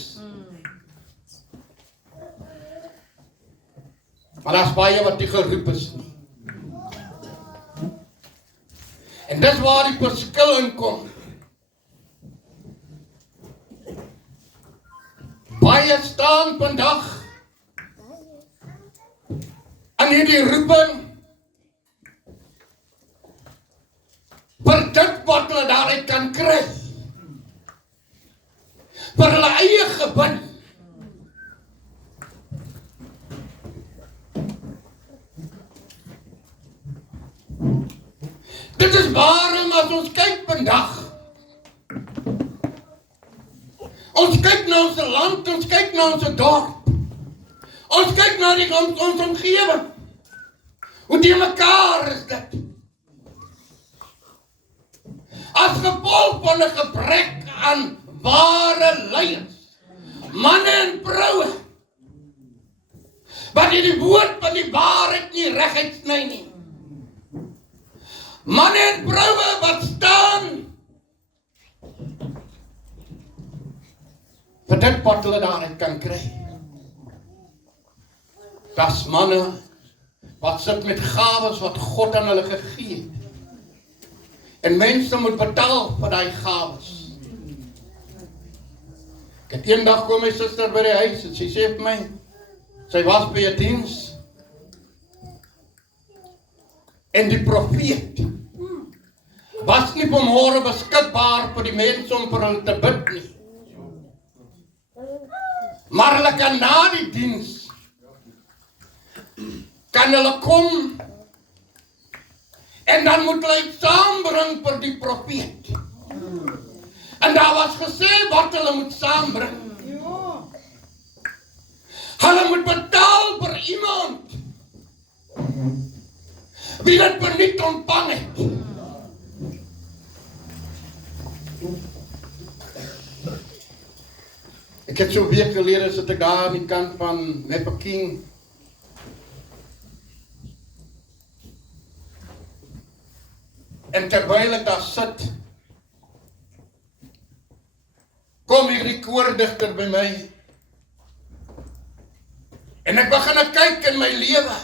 Maar daar's baie wat nie geroep is nie. En dis waar die verskil inkom. Baie staan vandag aan hierdie roeping vir dit wat hulle daaruit kan kry. Vir hulle eie gewin. Dit is waarom as ons kyk vandag. Ons kyk na ons land, ons kyk na ons dorp. Ons kyk na ons omgewing. Hoe die mekaar is dit. As gevolg van 'n gebrek aan ware leiers, manne en vroue, wat die woord van die waarheid nie reguit sny nie. Manne en vroue wat staan vir dit wat hulle daarin kan kry. Das manne wat sit met gawes wat God aan hulle gegee het. En mense moet betaal vir daai gawes. Ek het eendag kom my suster by die huis en sy sê vir my, sy was by 'n diens. En die profeet was nie vanmôre beskikbaar vir die mense om vir hulle te bid nie. Maar hulle kan na die diens, kan hulle kom, en dan moet hulle iets saambring vir die profeet. En daar was gesê wat hulle moet saambring. Hulle moet betaal vir iemand wie dit verniet ontvang het. Ek het so 'n week gelede sit ek daar aan die kant van Mappeking. En terwyl ek daar sit, kom hierdie koordigter by my. En ek begin kyk in my lewe.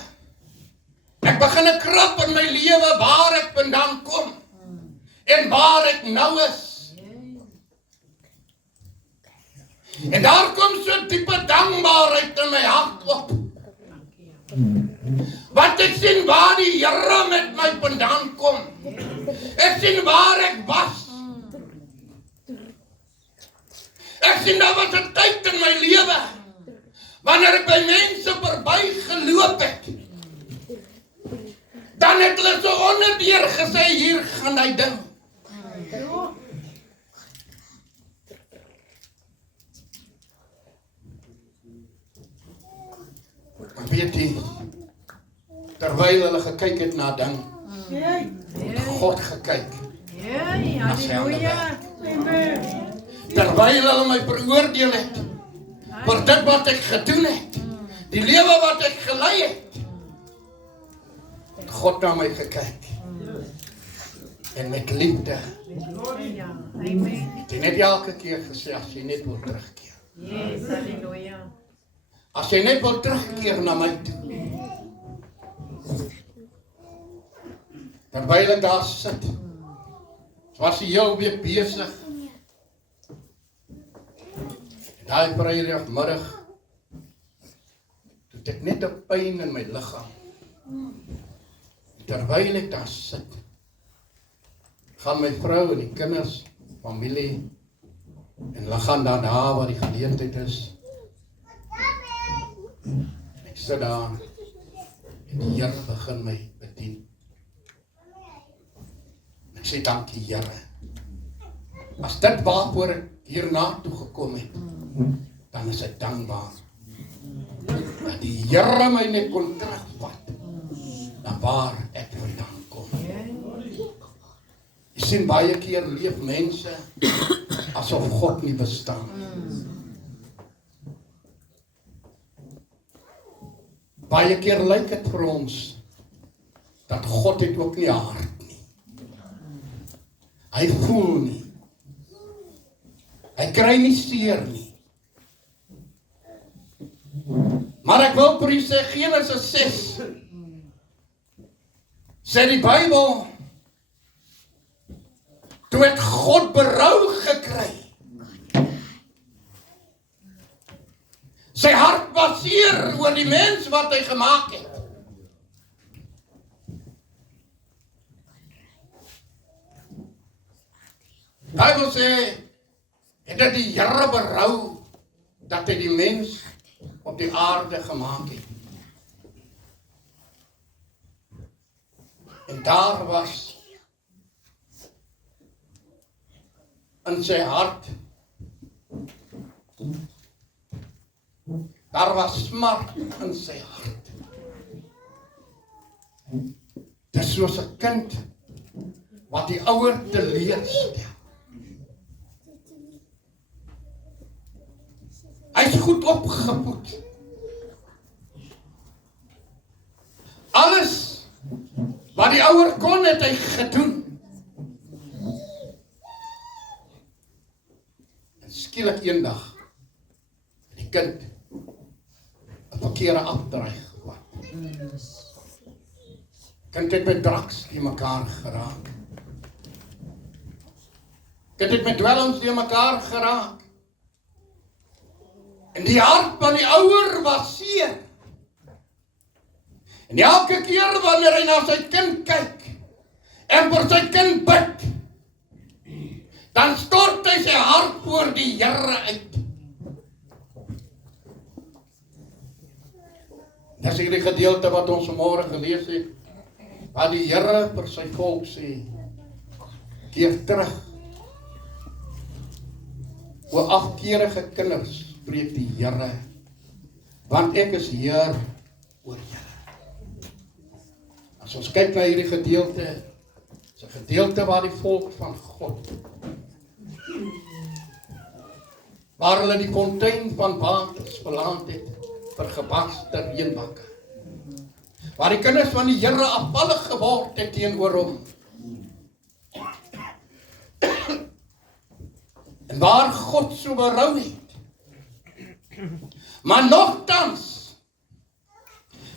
Ek begin krap in my lewe waar ek vandaan kom. En waar ek nou is. En daar kom so diepe dankbaarheid in my hart op. Want ek sien waar die Here met my vandaan kom. Ek sien waar ek was. Ek sien daar was 'n tyd in my lewe wanneer ek by mense verby geloop het. Dan het hulle so onderdeur gesê, hier gaan hy ding. Maar weet jy, terwyl hulle gekyk het na ding, het God gekyk na sy hande werk. Terwyl hulle my veroordeel het vir dit wat ek gedoen het, die lewe wat ek gelei het, het God na my gekyk. En met liefde. Het hy net elke keer gesê, as jy net wil terugkeer. Yes, halleluja. As jy net wil terugkeer na my toe. Terwyl ek daar sit, was hy heel weer besig. En daai Vrydagmiddag, toe het ek net 'n pyn in my liggaam. Terwyl ek daar sit, gaan my vrou en die kinders, familie, en hulle gaan daarna waar die geleentheid is. Ek sit daar, en die Here begin my bedien. Ek sê dankie Here. As dit waarvoor ek hierna toe gekom het, dan is ek dankbaar. Dat die Here my net kon terugvat, na waar ek vandaan kom. Jy sien baie keer leef mense, asof God nie bestaan. Baie keer lyk dit vir ons, dat God het ook nie hart nie. Hy voel nie. Hy kry nie seer nie. Maar ek wil vir u sê, Genesis 6, sê die Bybel, toe het God berou gekry. Sy hart was seer oor die mens wat hy gemaak het. Die Bybel sê, het dit die Here berou dat hy die mens op die aarde gemaak het. En daar was in sy hart, daar was smart in sy hart. Dis soos 'n kind wat die ouer teleurstel. Hy is goed opgevoed. Alles wat die ouer kon, het hy gedoen. En skielik eendag, die kind 'n verkeerde afdraai gevat. Kind het met drugs die mekaar geraak. Kind het met dwelms die mekaar geraak. En die hart van die ouer was seer. En elke keer wanneer hy na sy kind kyk en vir sy kind bid, dan stort hy sy hart voor die Here uit. hierdie gedeelte wat ons vanmôre gelees het, waar die Here vir sy volk sê, keer terug. O afkeerige kinders, spreek die Here, want ek is Heer oor julle. As ons kyk na hierdie gedeelte, is 'n gedeelte waar die volk van God, waar hulle die fontein van waters beland het vir gebarste reënbakke, waar die kinders van die Here afvallig geword het teenoor hom, en waar God so berou het, maar nogtans,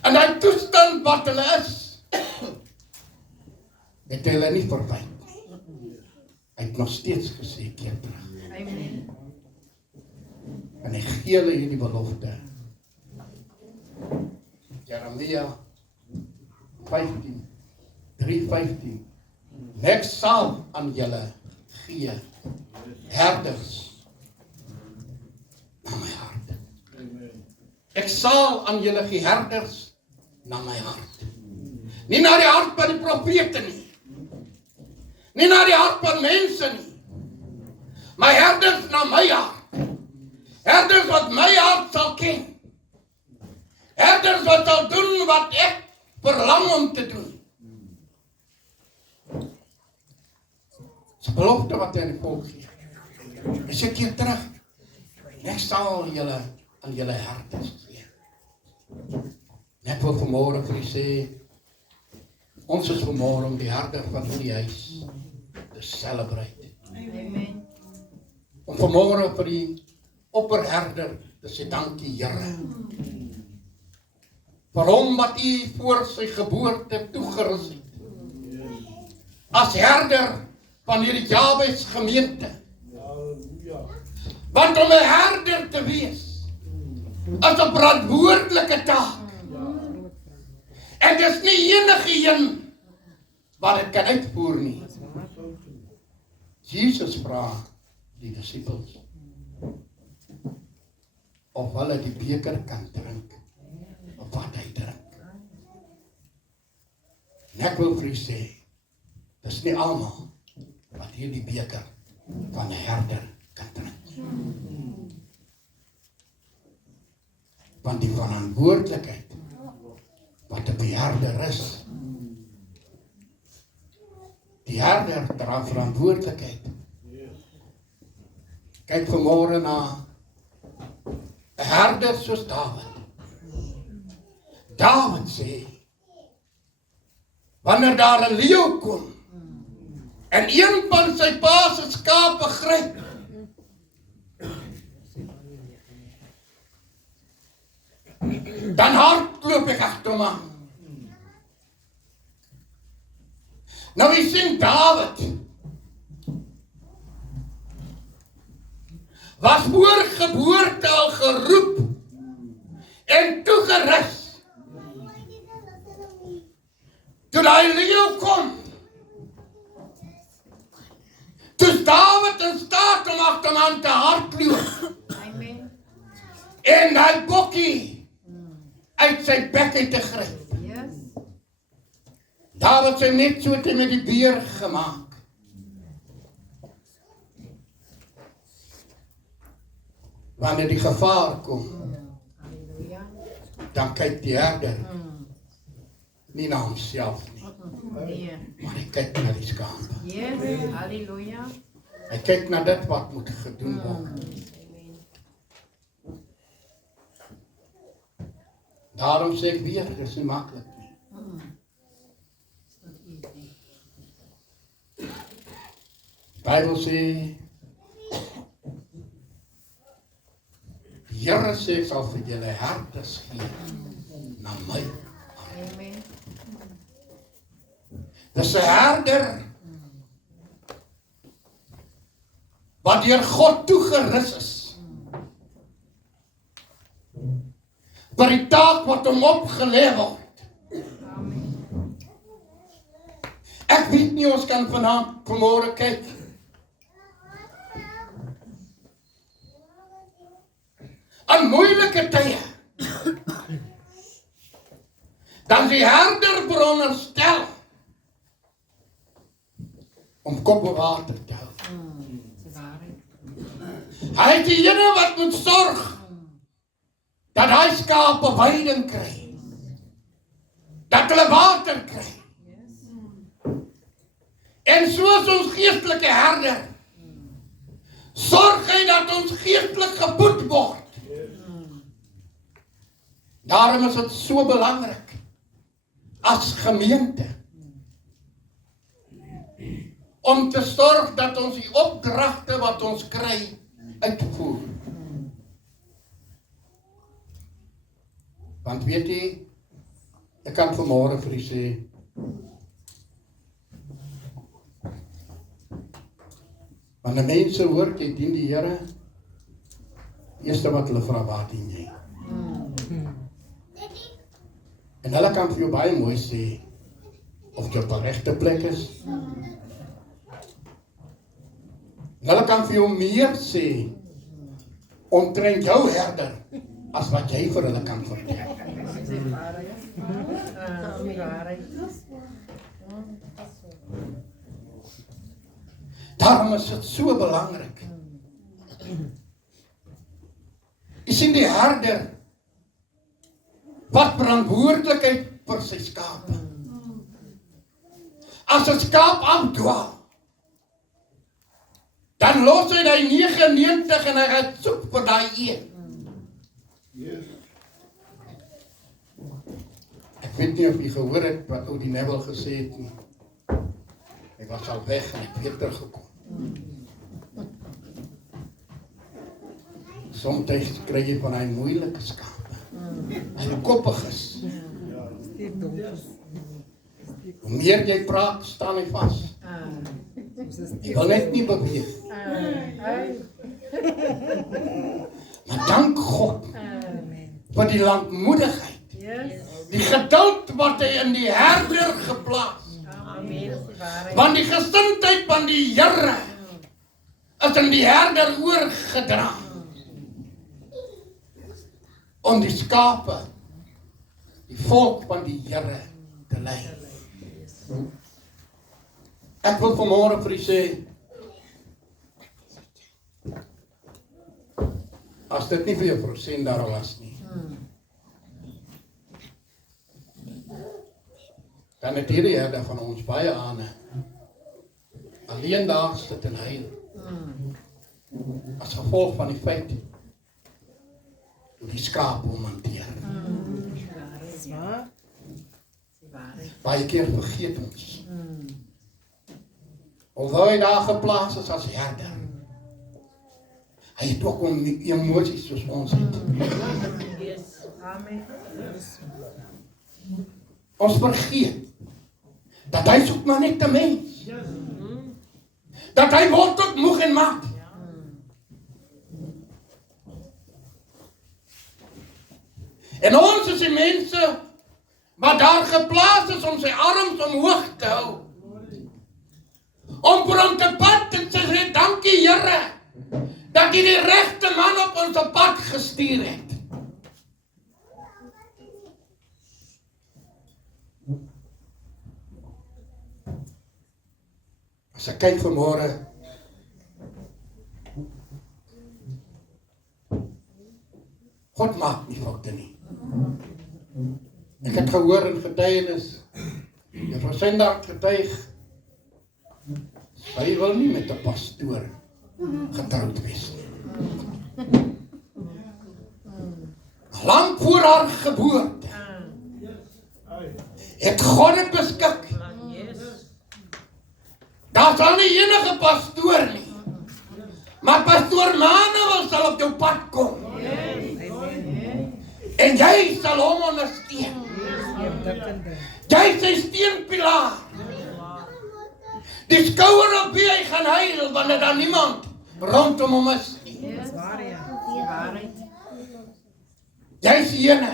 in die toestand wat hulle is, het hulle nie verwyd nie. Hy het nog steeds gesê, keer terug. Amen. En hy gee hulle hierdie belofte. Jeremia 3:15. Ek sal aan julle gee herders na my hart. Ek sal aan julle gee herders na my hart. Nie na die hart van die profete nie. Nie na die hart van mense nie. My herders na my hart. Herders wat my hart sal ken. Herders wat sal doen wat ek verlang om te doen. Dis 'n belofte wat hy aan die volk gee. As ek keer terug, ek sal julle aan julle herders gee. Net wil vanmôre vir u sê, ons is vanmôre om die herder van hierdie huis te celebrate. Amen. Om vanmôre vir die opperherder te sê dankie Here. Vir hom wat u voor sy geboorte toegerus het. As herder van hierdie Jabes gemeente. Want om 'n herder te wees, is 'n verantwoordelike taak. En dis nie enige een wat dit kan uitvoer nie. Jesus vra die disippels of hulle die beker kan drink, of wat hy drink. En ek wil vir u sê, dis nie almal wat hierdie beker van 'n herder kan drink. Want die verantwoordelikheid wat 'n herder is, die herder dra verantwoordelikheid. Kyk vanmôre na 'n herder soos Dawid. Dawid sê, wanneer daar 'n leeu kom en een van sy pa se skape gryp, dan hardloop ek agter hom aan. Nou jy sien Dawid was voor geboorte al geroep en toegerus. Toe hy leeu kom, toe Dawid in staat om agter hom aan te hardloop. Amen. En hy bokkie uit sy bek uit te gryp. Yes. Dawid sê net so het hy met die beer gemaak. Wanneer die gevaar kom, dan kyk die herder nie na homself nie, maar hy kyk na die skape. Yes. Halleluja. Hy kyk na dit wat moet gedoen word. Daarom sê ek weer, dit is nie maklik nie. Die Bybel sê, die Here sê, ek sal vir julle herders gee na my. Amen. Dis 'n herder wat deur God toegerus is vir die taak wat hom opgelê word. Ek weet nie, ons kan vanmôre kyk aan moeilike tye. dan die herder veronderstel om koppe water te hou. Hy is die ene wat moet sorg dat hy skape weiding kry, dat hulle water kry. En soos ons geestelike herder, sorg hy dat ons geestelik gevoed word. Daarom is dit so belangrik as gemeente om te sorg dat ons die opdragte wat ons kry uitvoer. Want weet jy, ek kan vanmôre vir u sê, wanneer mense hoor jy dien die Here, eerste wat hulle vra, waar dien jy? En hulle kan vir jou baie mooi sê, of jy op die regte plek is. En hulle kan vir jou meer sê, omtrent jou herder, as wat jy vir hulle kan vertel. Daarom is dit so belangrik. Jy sien die herder, wat verantwoordelikheid vir sy skape. As 'n skaap afdwaal, dan los hy die 99 en hy gaan soek vir daai een. Ek weet nie of jy gehoor het wat ou die Neville gesê het nie. Hy was al weg en ek weer teruggekom. Soms kry jy van hy moeilike skape. Hy koppig is. Hoe meer jy praat, staan hy vas. Hy wil net nie beweeg. Maar dank God vir die lankmoedigheid. Die geduld wat hy in die herder geplaas. Want die gesindheid van die Here is in die herder oorgedra. Om die skape, die volk van die Here te lei. Ek wil vanmôre vir u sê, as dit nie vir jou prosent daar was nie, dan het hierdie herder van ons baie ane alleen daar sit en huil. As gevolg van die feit hoe die skape hom hanteer. Baie keer vergeet ons. Alhoewel hy daar geplaas is as herder, hy het ook emosies soos ons het. Ons vergeet dat hy soek maar net 'n mens. Dat hy word ook moeg en mat. En ons is die mense wat daar geplaas is om sy arms omhoog te hou. Om vir hom te bid en te sê, dankie Here, dat jy die regte man op ons pad gestuur het. As ek kyk vanmôre, God maak nie foute nie. Ek het gehoor in getuienis, Juffrou Senda getuig, sy wil nie met 'n pastoor getroud wees nie. Lang voor haar geboorte het God dit beskik. Daar sal nie enige pastoor nie, maar pastoor Manuel sal op jou pad kom. En jy sal hom ondersteun. Jy is sy steunpilaar. Die skouer op wie hy gaan huil, wanneer daar niemand rondom hom is nie. Jy is die ene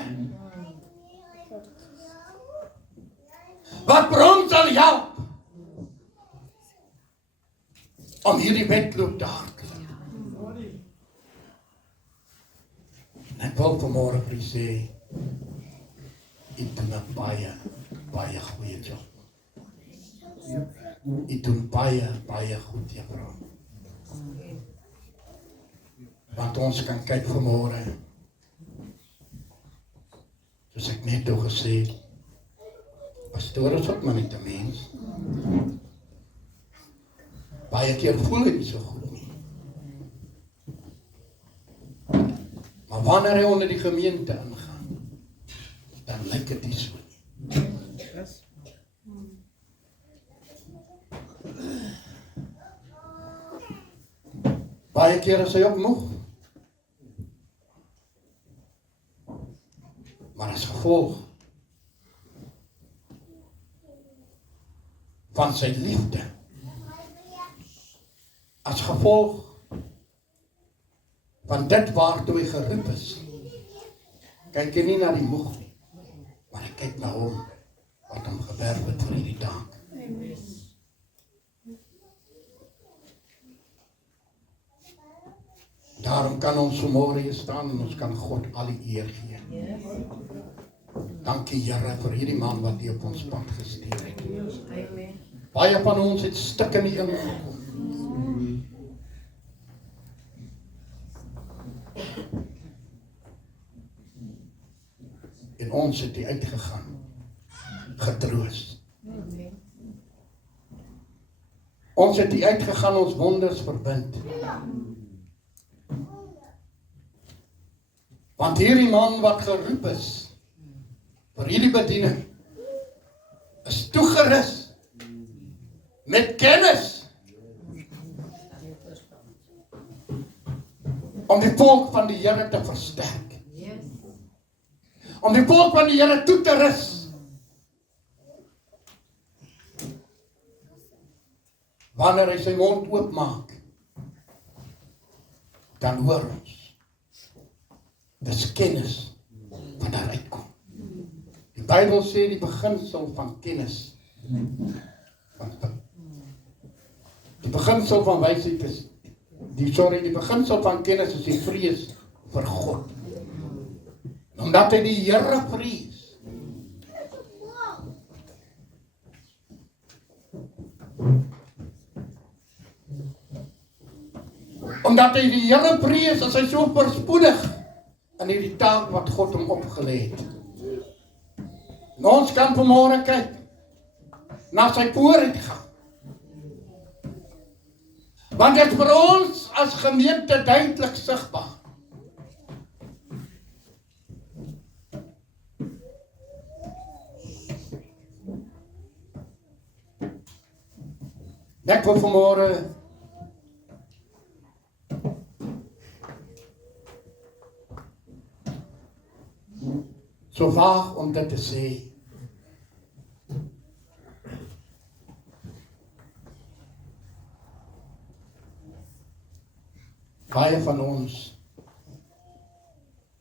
wat vir hom sal help om hierdie wedloop te hardloop. En ek wil vanmôre vir u sê, U doen 'n baie goeie job. U doen baie goed, juffrou. Want ons kan kyk vanmôre. Soos ek net toe gesê het, pastoor is ook maar net 'n mens. Baie keer voel hy nie so goed nie. Maar wanneer hy onder die gemeente ingaan, dan lyk dit nie so nie. Baie keer is hy ook moeg. Maar as gevolg van sy liefde, as gevolg van dit waartoe hy geroep is, kyk hy nie na die moeg nie, maar hy kyk na hom wat hom gewerf het vir hierdie taak. Daarom kan ons vanmôre hier staan en ons kan God al die eer gee. Dankie Here vir hierdie man wat U op ons pad gestuur het. Baie van ons het stik in die ingekom. En ons het die uitgegaan, getroos. Ons het die uitgegaan, ons wonders verbind. Want hierdie man wat geroep is vir hierdie bediening is toegerus met kennis om die volk van die Here te versterk. Om die volk van die Here toe te rus. Wanneer hy sy mond oopmaak, dan hoor ons. Dis kennis wat daaruit kom. Die Bybel sê die beginsel van kennis. Die beginsel van wysheid is die beginsel van kennis is die vrees vir God. Omdat hy die Here vrees. Omdat hy die Here vrees, is hy so verspoedig in hierdie taak wat God hom opgelê het. En ons kan vanmôre kyk na sy vooruitgang. Want dit vir ons as gemeente duidelik sigbaar. Ek wil vanmôre so vaag om dit te sê. Baie van ons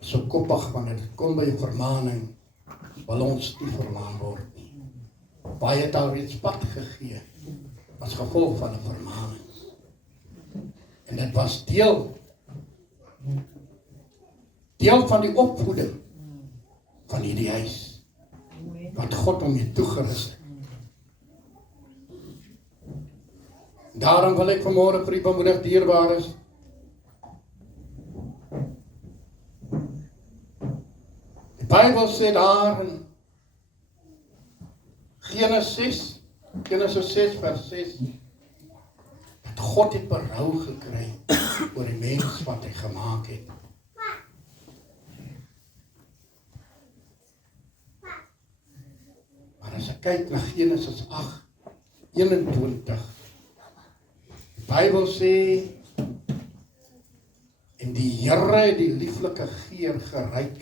is so koppig wanneer dit kom by 'n vermaaning, wil ons nie vermaan word nie. Baie het al reeds pad gegee as gevolg van 'n vermaaning. En dit was deel van die opvoeding van hierdie huis, wat God om je toegerus het. Daarom wil ek vanmôre vir u bemoedig, dierbares, die Bybel sê daar in Genesis 6 vers 6, dat God het berou gekry oor die mens wat hy gemaak het. Maar as ek kyk na Genesis 8:21, die Bybel sê, en die Here het die lieflike geur geruik,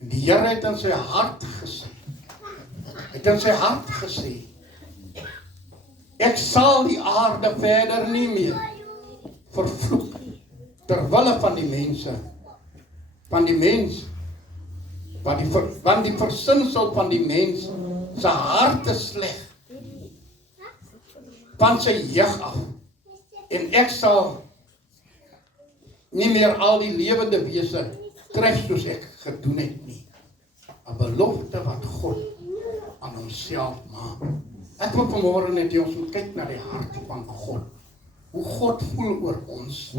en die Here het in sy hart gesê, ek sal die aarde verder nie meer vervloek, terwille van die mense, want die versinsel van die mens, sy hart is sleg, van sy jeug af, en ek sal nie meer al die lewende wese tref soos ek gedoen het nie. 'n belofte wat God aan homself maak. Ek wil vanmôre net hê ons moet kyk na die hart van God. Hoe God voel oor ons.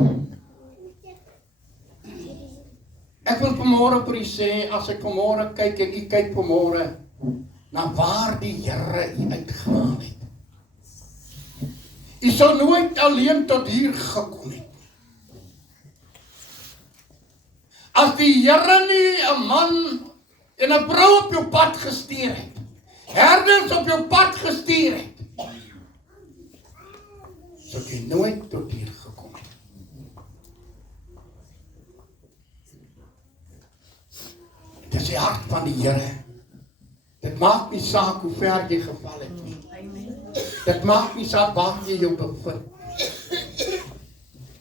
Ek wil vanmôre vir u sê, as ek vanmôre kyk en u kyk vanmôre na waar die Here u uitgehaal het. U sou nooit alleen tot hier gekom het. As die Here nie 'n man en 'n vrou op jou pad gestuur het, herders op jou pad gestuur het, sou jy nooit tot hier gekom het. Dit is die hart van die Here. Dit maak nie saak hoe ver jy geval het nie. Dit maak nie saak waar jy jou bevind.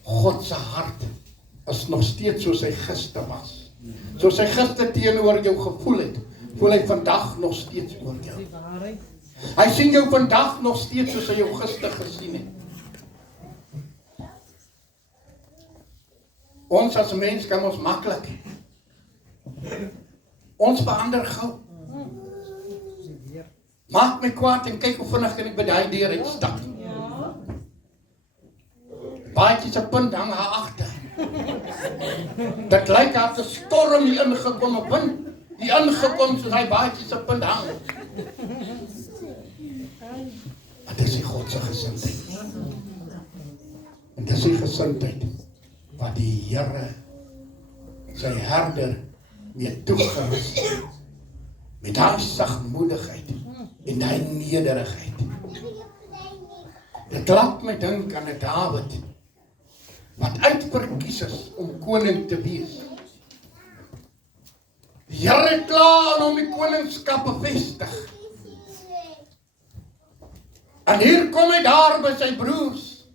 God se hart is nog steeds soos hy gister was. Soos hy gister teenoor jou gevoel het, voel hy vandag nog steeds oor jou. Hy sien jou vandag nog steeds soos hy jou gister gesien het. Ons as mens kan ons maklik. Ons verander gou. Maak my kwaad en kyk hoe vinnig kan ek by daai deur uitstap. Baadjie se punt hang haar agter. Dit lyk haar 'n storm hier ingekom, 'n wind die ingekom soos hy baadjie se punt hang. Maar dit is die God se gesindheid. En dit is die gesindheid wat die Here sy herder mee toegerus het. Met daai sagmoedigheid en daai nederigheid. Dit laat my dink aan 'n Dawid wat uitverkies is om koning te wees. Die Here het klaar om die koningskap bevestig. En hier kom hy daar by sy broers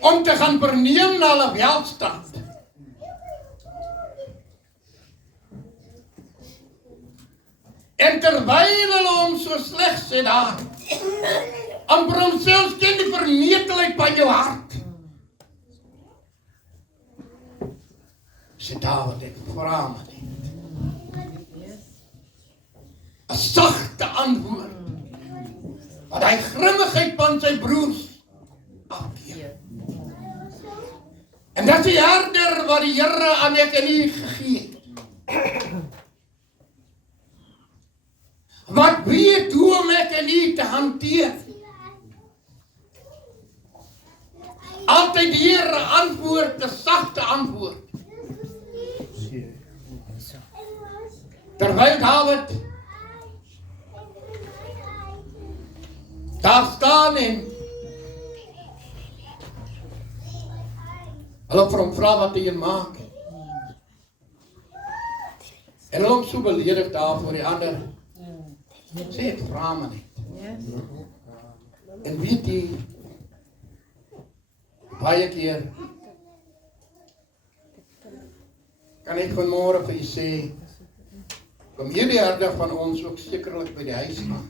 om te gaan verneem na hulle welstand. En terwyl hulle hom so sleg sê daar, amper homself ken die vermetelheid van jou hart. Sê Dawid, ek vra my net. 'n Sagte antwoord, wat hy grimmigheid van sy broers afkeer. En dat die herder wat die Here aan ek en u gegee het. Wat weet hoe om ek en u te hanteer. Altyd die Here antwoord, 'n sagte antwoord. Terwyl Dawid daar staan en hulle vir hom vra wat hy maak. En hulle hom so beledig daar voor die ander. Sê ek vra my net. En weet jy, baie keer kan ek vanmôre vir jy sê, kom hierdie herder van ons ook sekerlik by die huis gaan.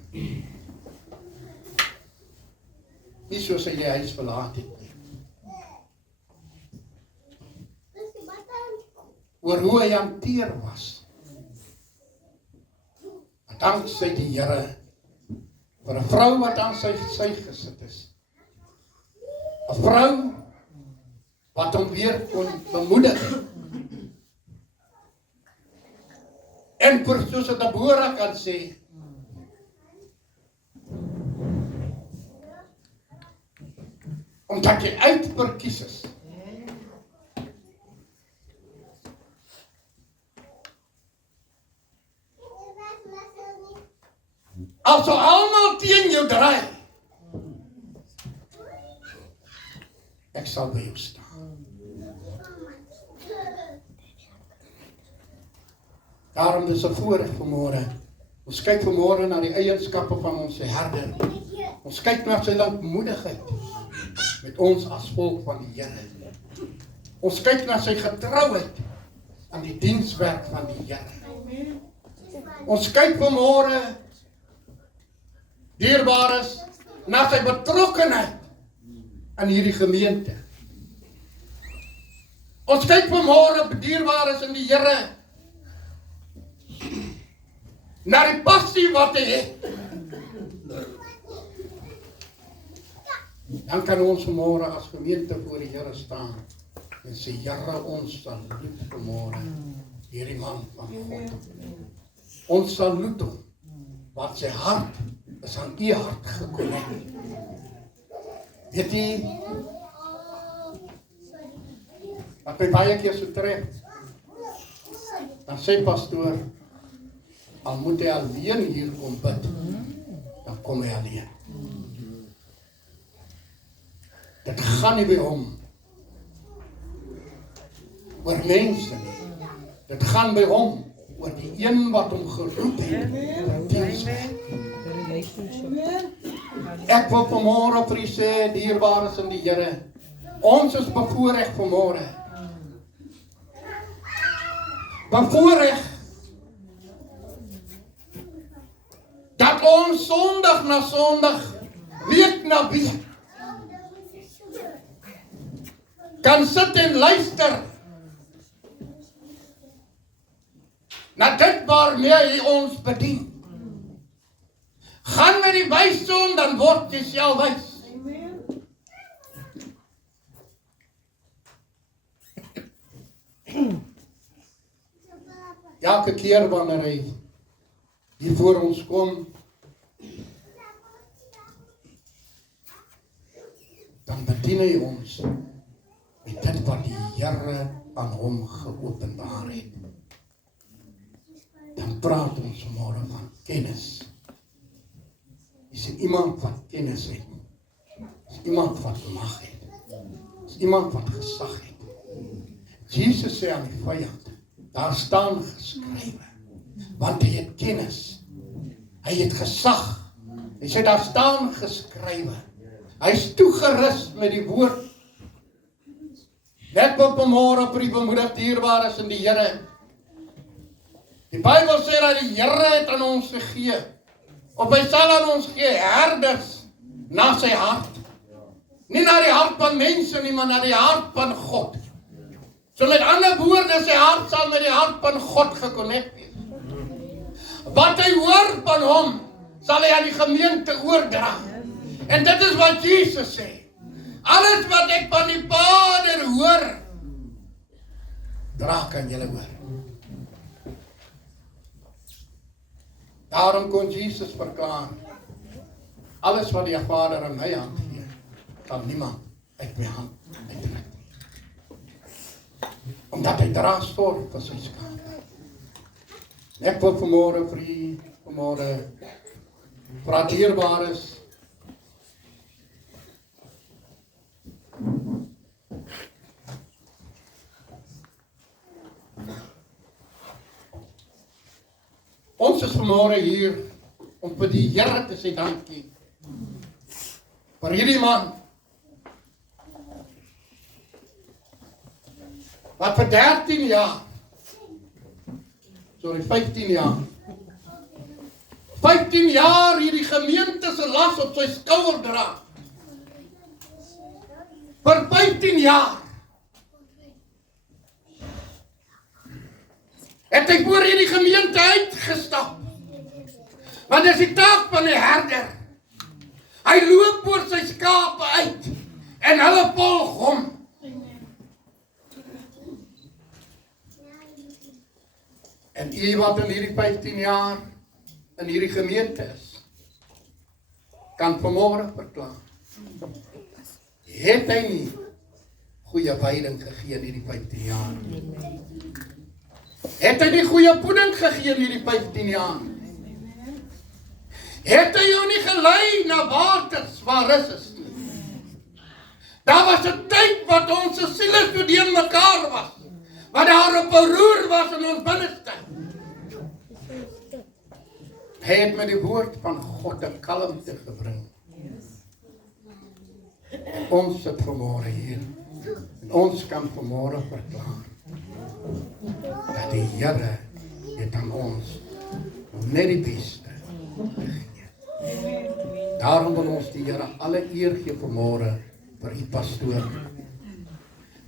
Nie soos hy die huis verlaat het nie. Oor hoe hy hanteer was. Dank sy die Here vir 'n vrou wat aan sy gesit is. 'n Vrou wat hom weer kon bemoedig. En vir soos dit Deborah kan sê, omdat jy uitverkies is. As almal teen jou draai, ek sal by jou staan. Daarom is 'n voorreg vanmôre. Ons kyk vanmôre na die eienskappe van ons herder. Ons kyk na sy lankmoedigheid met ons as volk van die Here. Ons kyk na sy getrouheid aan die dienswerk van die Here. Ons kyk vanmôre dierbares na sy betrokkenheid aan hierdie gemeente. Ons kyk vanmôre dierbares in die Here na die passie wat hy het. Dan kan ons vanmôre as gemeente voor die Here staan en sê, Here, ons saluut vanmôre hierdie man van God. Ons saluut hom, want sy hart is aan u hart gekonnekt. Weet jy, wat my baie keer so trek, dan sê pastoor, al moet hy alleen hier kom bid, dan kom hy alleen. Dit gaan nie by hom oor mense nie. Dit gaan by hom oor die een wat hom geroep het. Ek wil vanmôre vir u sê, dierbares in die Here, ons is bevoorreg vanmôre. Bevoorreg dat ons Sondag na Sondag, week na week, kan sit en luister na dit waarmee hy ons bedien. Gaan met die wysdom, dan word jy self wys. Elke keer wanneer hy hier voor ons kom, dan bedien hy ons met dit wat die Here aan hom geopenbaar het. Dan praat ons vanmôre van kennis. Is iemand wat kennis het? Is iemand wat mag het? Is iemand wat gesag het? Jesus sê aan die vyand, daar staan geskrywe, want hy het kennis, hy het gesag. Hy sê daar staan geskrywe, hy is toegerus met die woord. Net op vanmôre vir die bemoedig dierbares in die Here. Die Bybel sê dat die Here het aan ons gegee, of hy sal aan ons gee herders na sy hart. Nie na die hart van mense nie, maar na die hart van God. So met ander woorde, sy hart sal met die hart van God gekonnekt wees. Wat hy hoor van hom, sal hy aan die gemeente oordra. En dit is wat Jesus sê. Alles wat ek van die Vader hoor, dra kan julle hoor. Daarom kon Jesus verklaar, alles wat die Vader in my hand gee, kan niemand uit my hand uittrek. Omdat hy dra sorg vir sy skade. Ek wil vanmôre vir u, vanmôre, vra dierbares, ons is vanmôre hier om vir die Here te sê dankie vir hierdie man wat vir 13 jaar, 15 jaar, 15 jaar hierdie gemeente se las op sy skouer dra. Vir 15 jaar het hy voor hierdie gemeente uitgestap. Want dis die taak van die herder. Hy loop voor sy skape uit en hulle volg hom. En u wat in hierdie 15 jaar in hierdie gemeente is, kan vanmôre verklaar, het hy nie goeie veiding gegee in hierdie 15 jaar. Het hy nie goeie voeding gegee in hierdie 15 jaar. Het hy jou nie gelei na waters waar rus is nie. Daar was 'n tyd wat ons siele so deur mekaar was, wat daar 'n beroer was in ons binneste. Hy het met die woord van God 'n kalmte gebring. Ons sit vanmôre hier. En ons kan vanmôre verklaar dat die Here het aan ons net die beste gegee. Daarom wil ons die Here alle eer gee vanmôre vir u pastoor.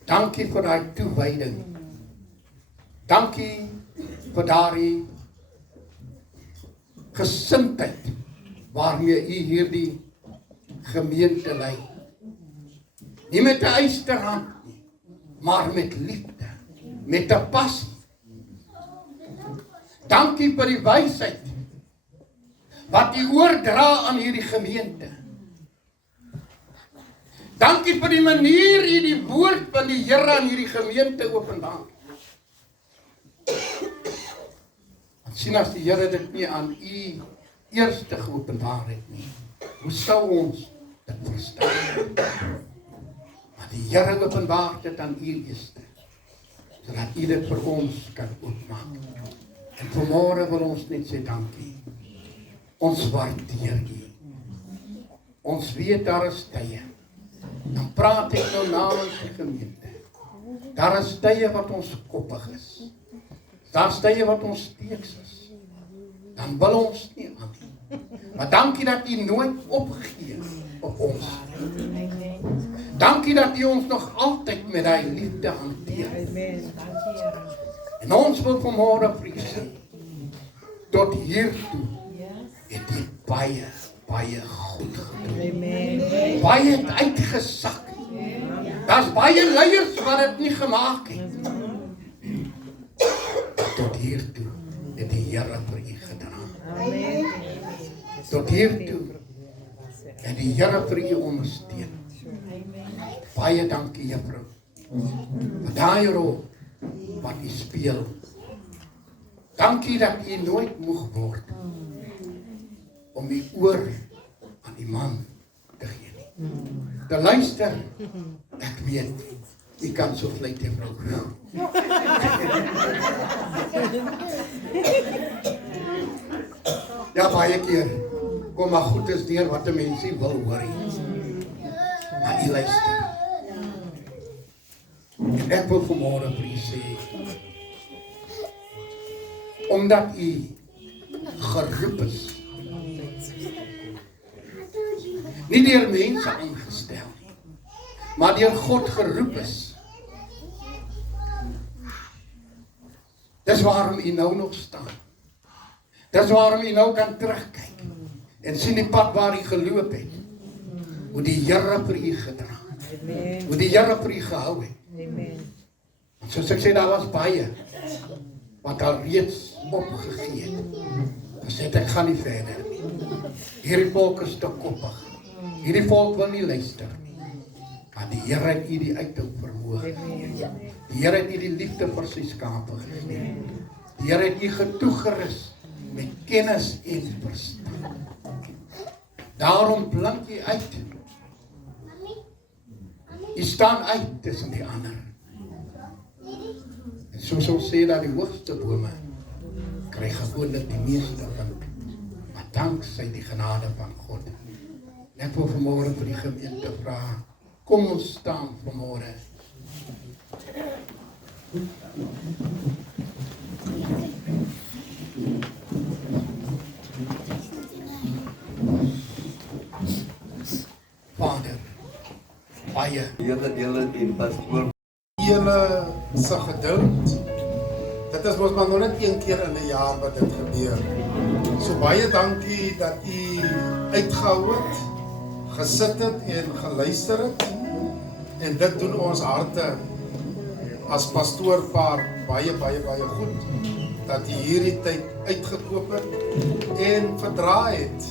Dankie vir daai toewyding. Dankie vir daardie gesindheid waarmee u hierdie gemeente lei. Nie met 'n ysterhand nie, maar met liefde, met 'n passie. Dankie vir die wysheid wat u oordra aan hierdie gemeente. Dankie vir die manier u die woord van die Here aan hierdie gemeente openbaar. Want sien as die Here dit nie aan u eerste geopenbaar het nie, hoe sou ons dit verstaan? Maar die Here openbaar dit aan u eerste, sodat u dit vir ons kan oopmaak. En vanmôre wil ons net sê dankie. Ons waardeer u. Ons weet daar is tye. Dan praat ek nou namens die gemeente. Daar is tye wat ons koppig is. Daar is tye wat ons steeks is. Dan wil ons nie aan nie. Maar dankie dat u nooit opgegee op ons. Dankie dat u ons nog altyd met die liefde hanteer. En ons wil vanmôre vir u sê, tot hiertoe het u baie goed gedoen. Baie het uitgesak. Daar's baie leiers wat dit nie gemaak het. Tot hiertoe het die Here vir u gedra. Tot hiertoe het die Here vir u ondersteun. Baie dankie juffrou. Vir daai rol wat u speel. Dankie dat u nooit moeg word om die oor aan die man te gee nie. Te luister, ek weet, u kan so vlei juffrou. Ja, baie keer kom maar goed is deur wat 'n mensie wil hoor. Maar u luister. En ek wil vanmôre vir u sê, omdat u geroep is, nie deur mense aangestel nie, maar deur God geroep is. Dis waarom u nou nog staan. Dis waarom u nou kan terugkyk en sien die pad waar u geloop het. Hoe die Here vir u gedra het. Hoe die Here vir u gehou het. Want soos ek sê, daar was baie wat al reeds opgegee het. Gesê ek gaan nie verder nie. Hierdie volk is te koppig. Hierdie volk wil nie luister nie. Maar die Here het u die uithou vermoë. Die Here het u die liefde vir sy skape gegee. Die Here het u getoegerus met kennis en verstand. Daarom blink u uit. U staan uit tussen die ander. En soos ons sê dat die hoogste bome kry gewoonlik die meeste wind, maar danksy die genade van God. En ek wil vanmôre vir die gemeente vra, kom ons staan vanmôre. Vader, baie Here dele en pastoor. Julle se geduld. Dit is mos maar nog net een keer in 'n jaar wat dit gebeur. So baie dankie dat u uitgehou het, gesit het en geluister het. En dit doen ons harte as pastoorpaar baie goed dat u hierdie tyd uitgekoop het en verdraai het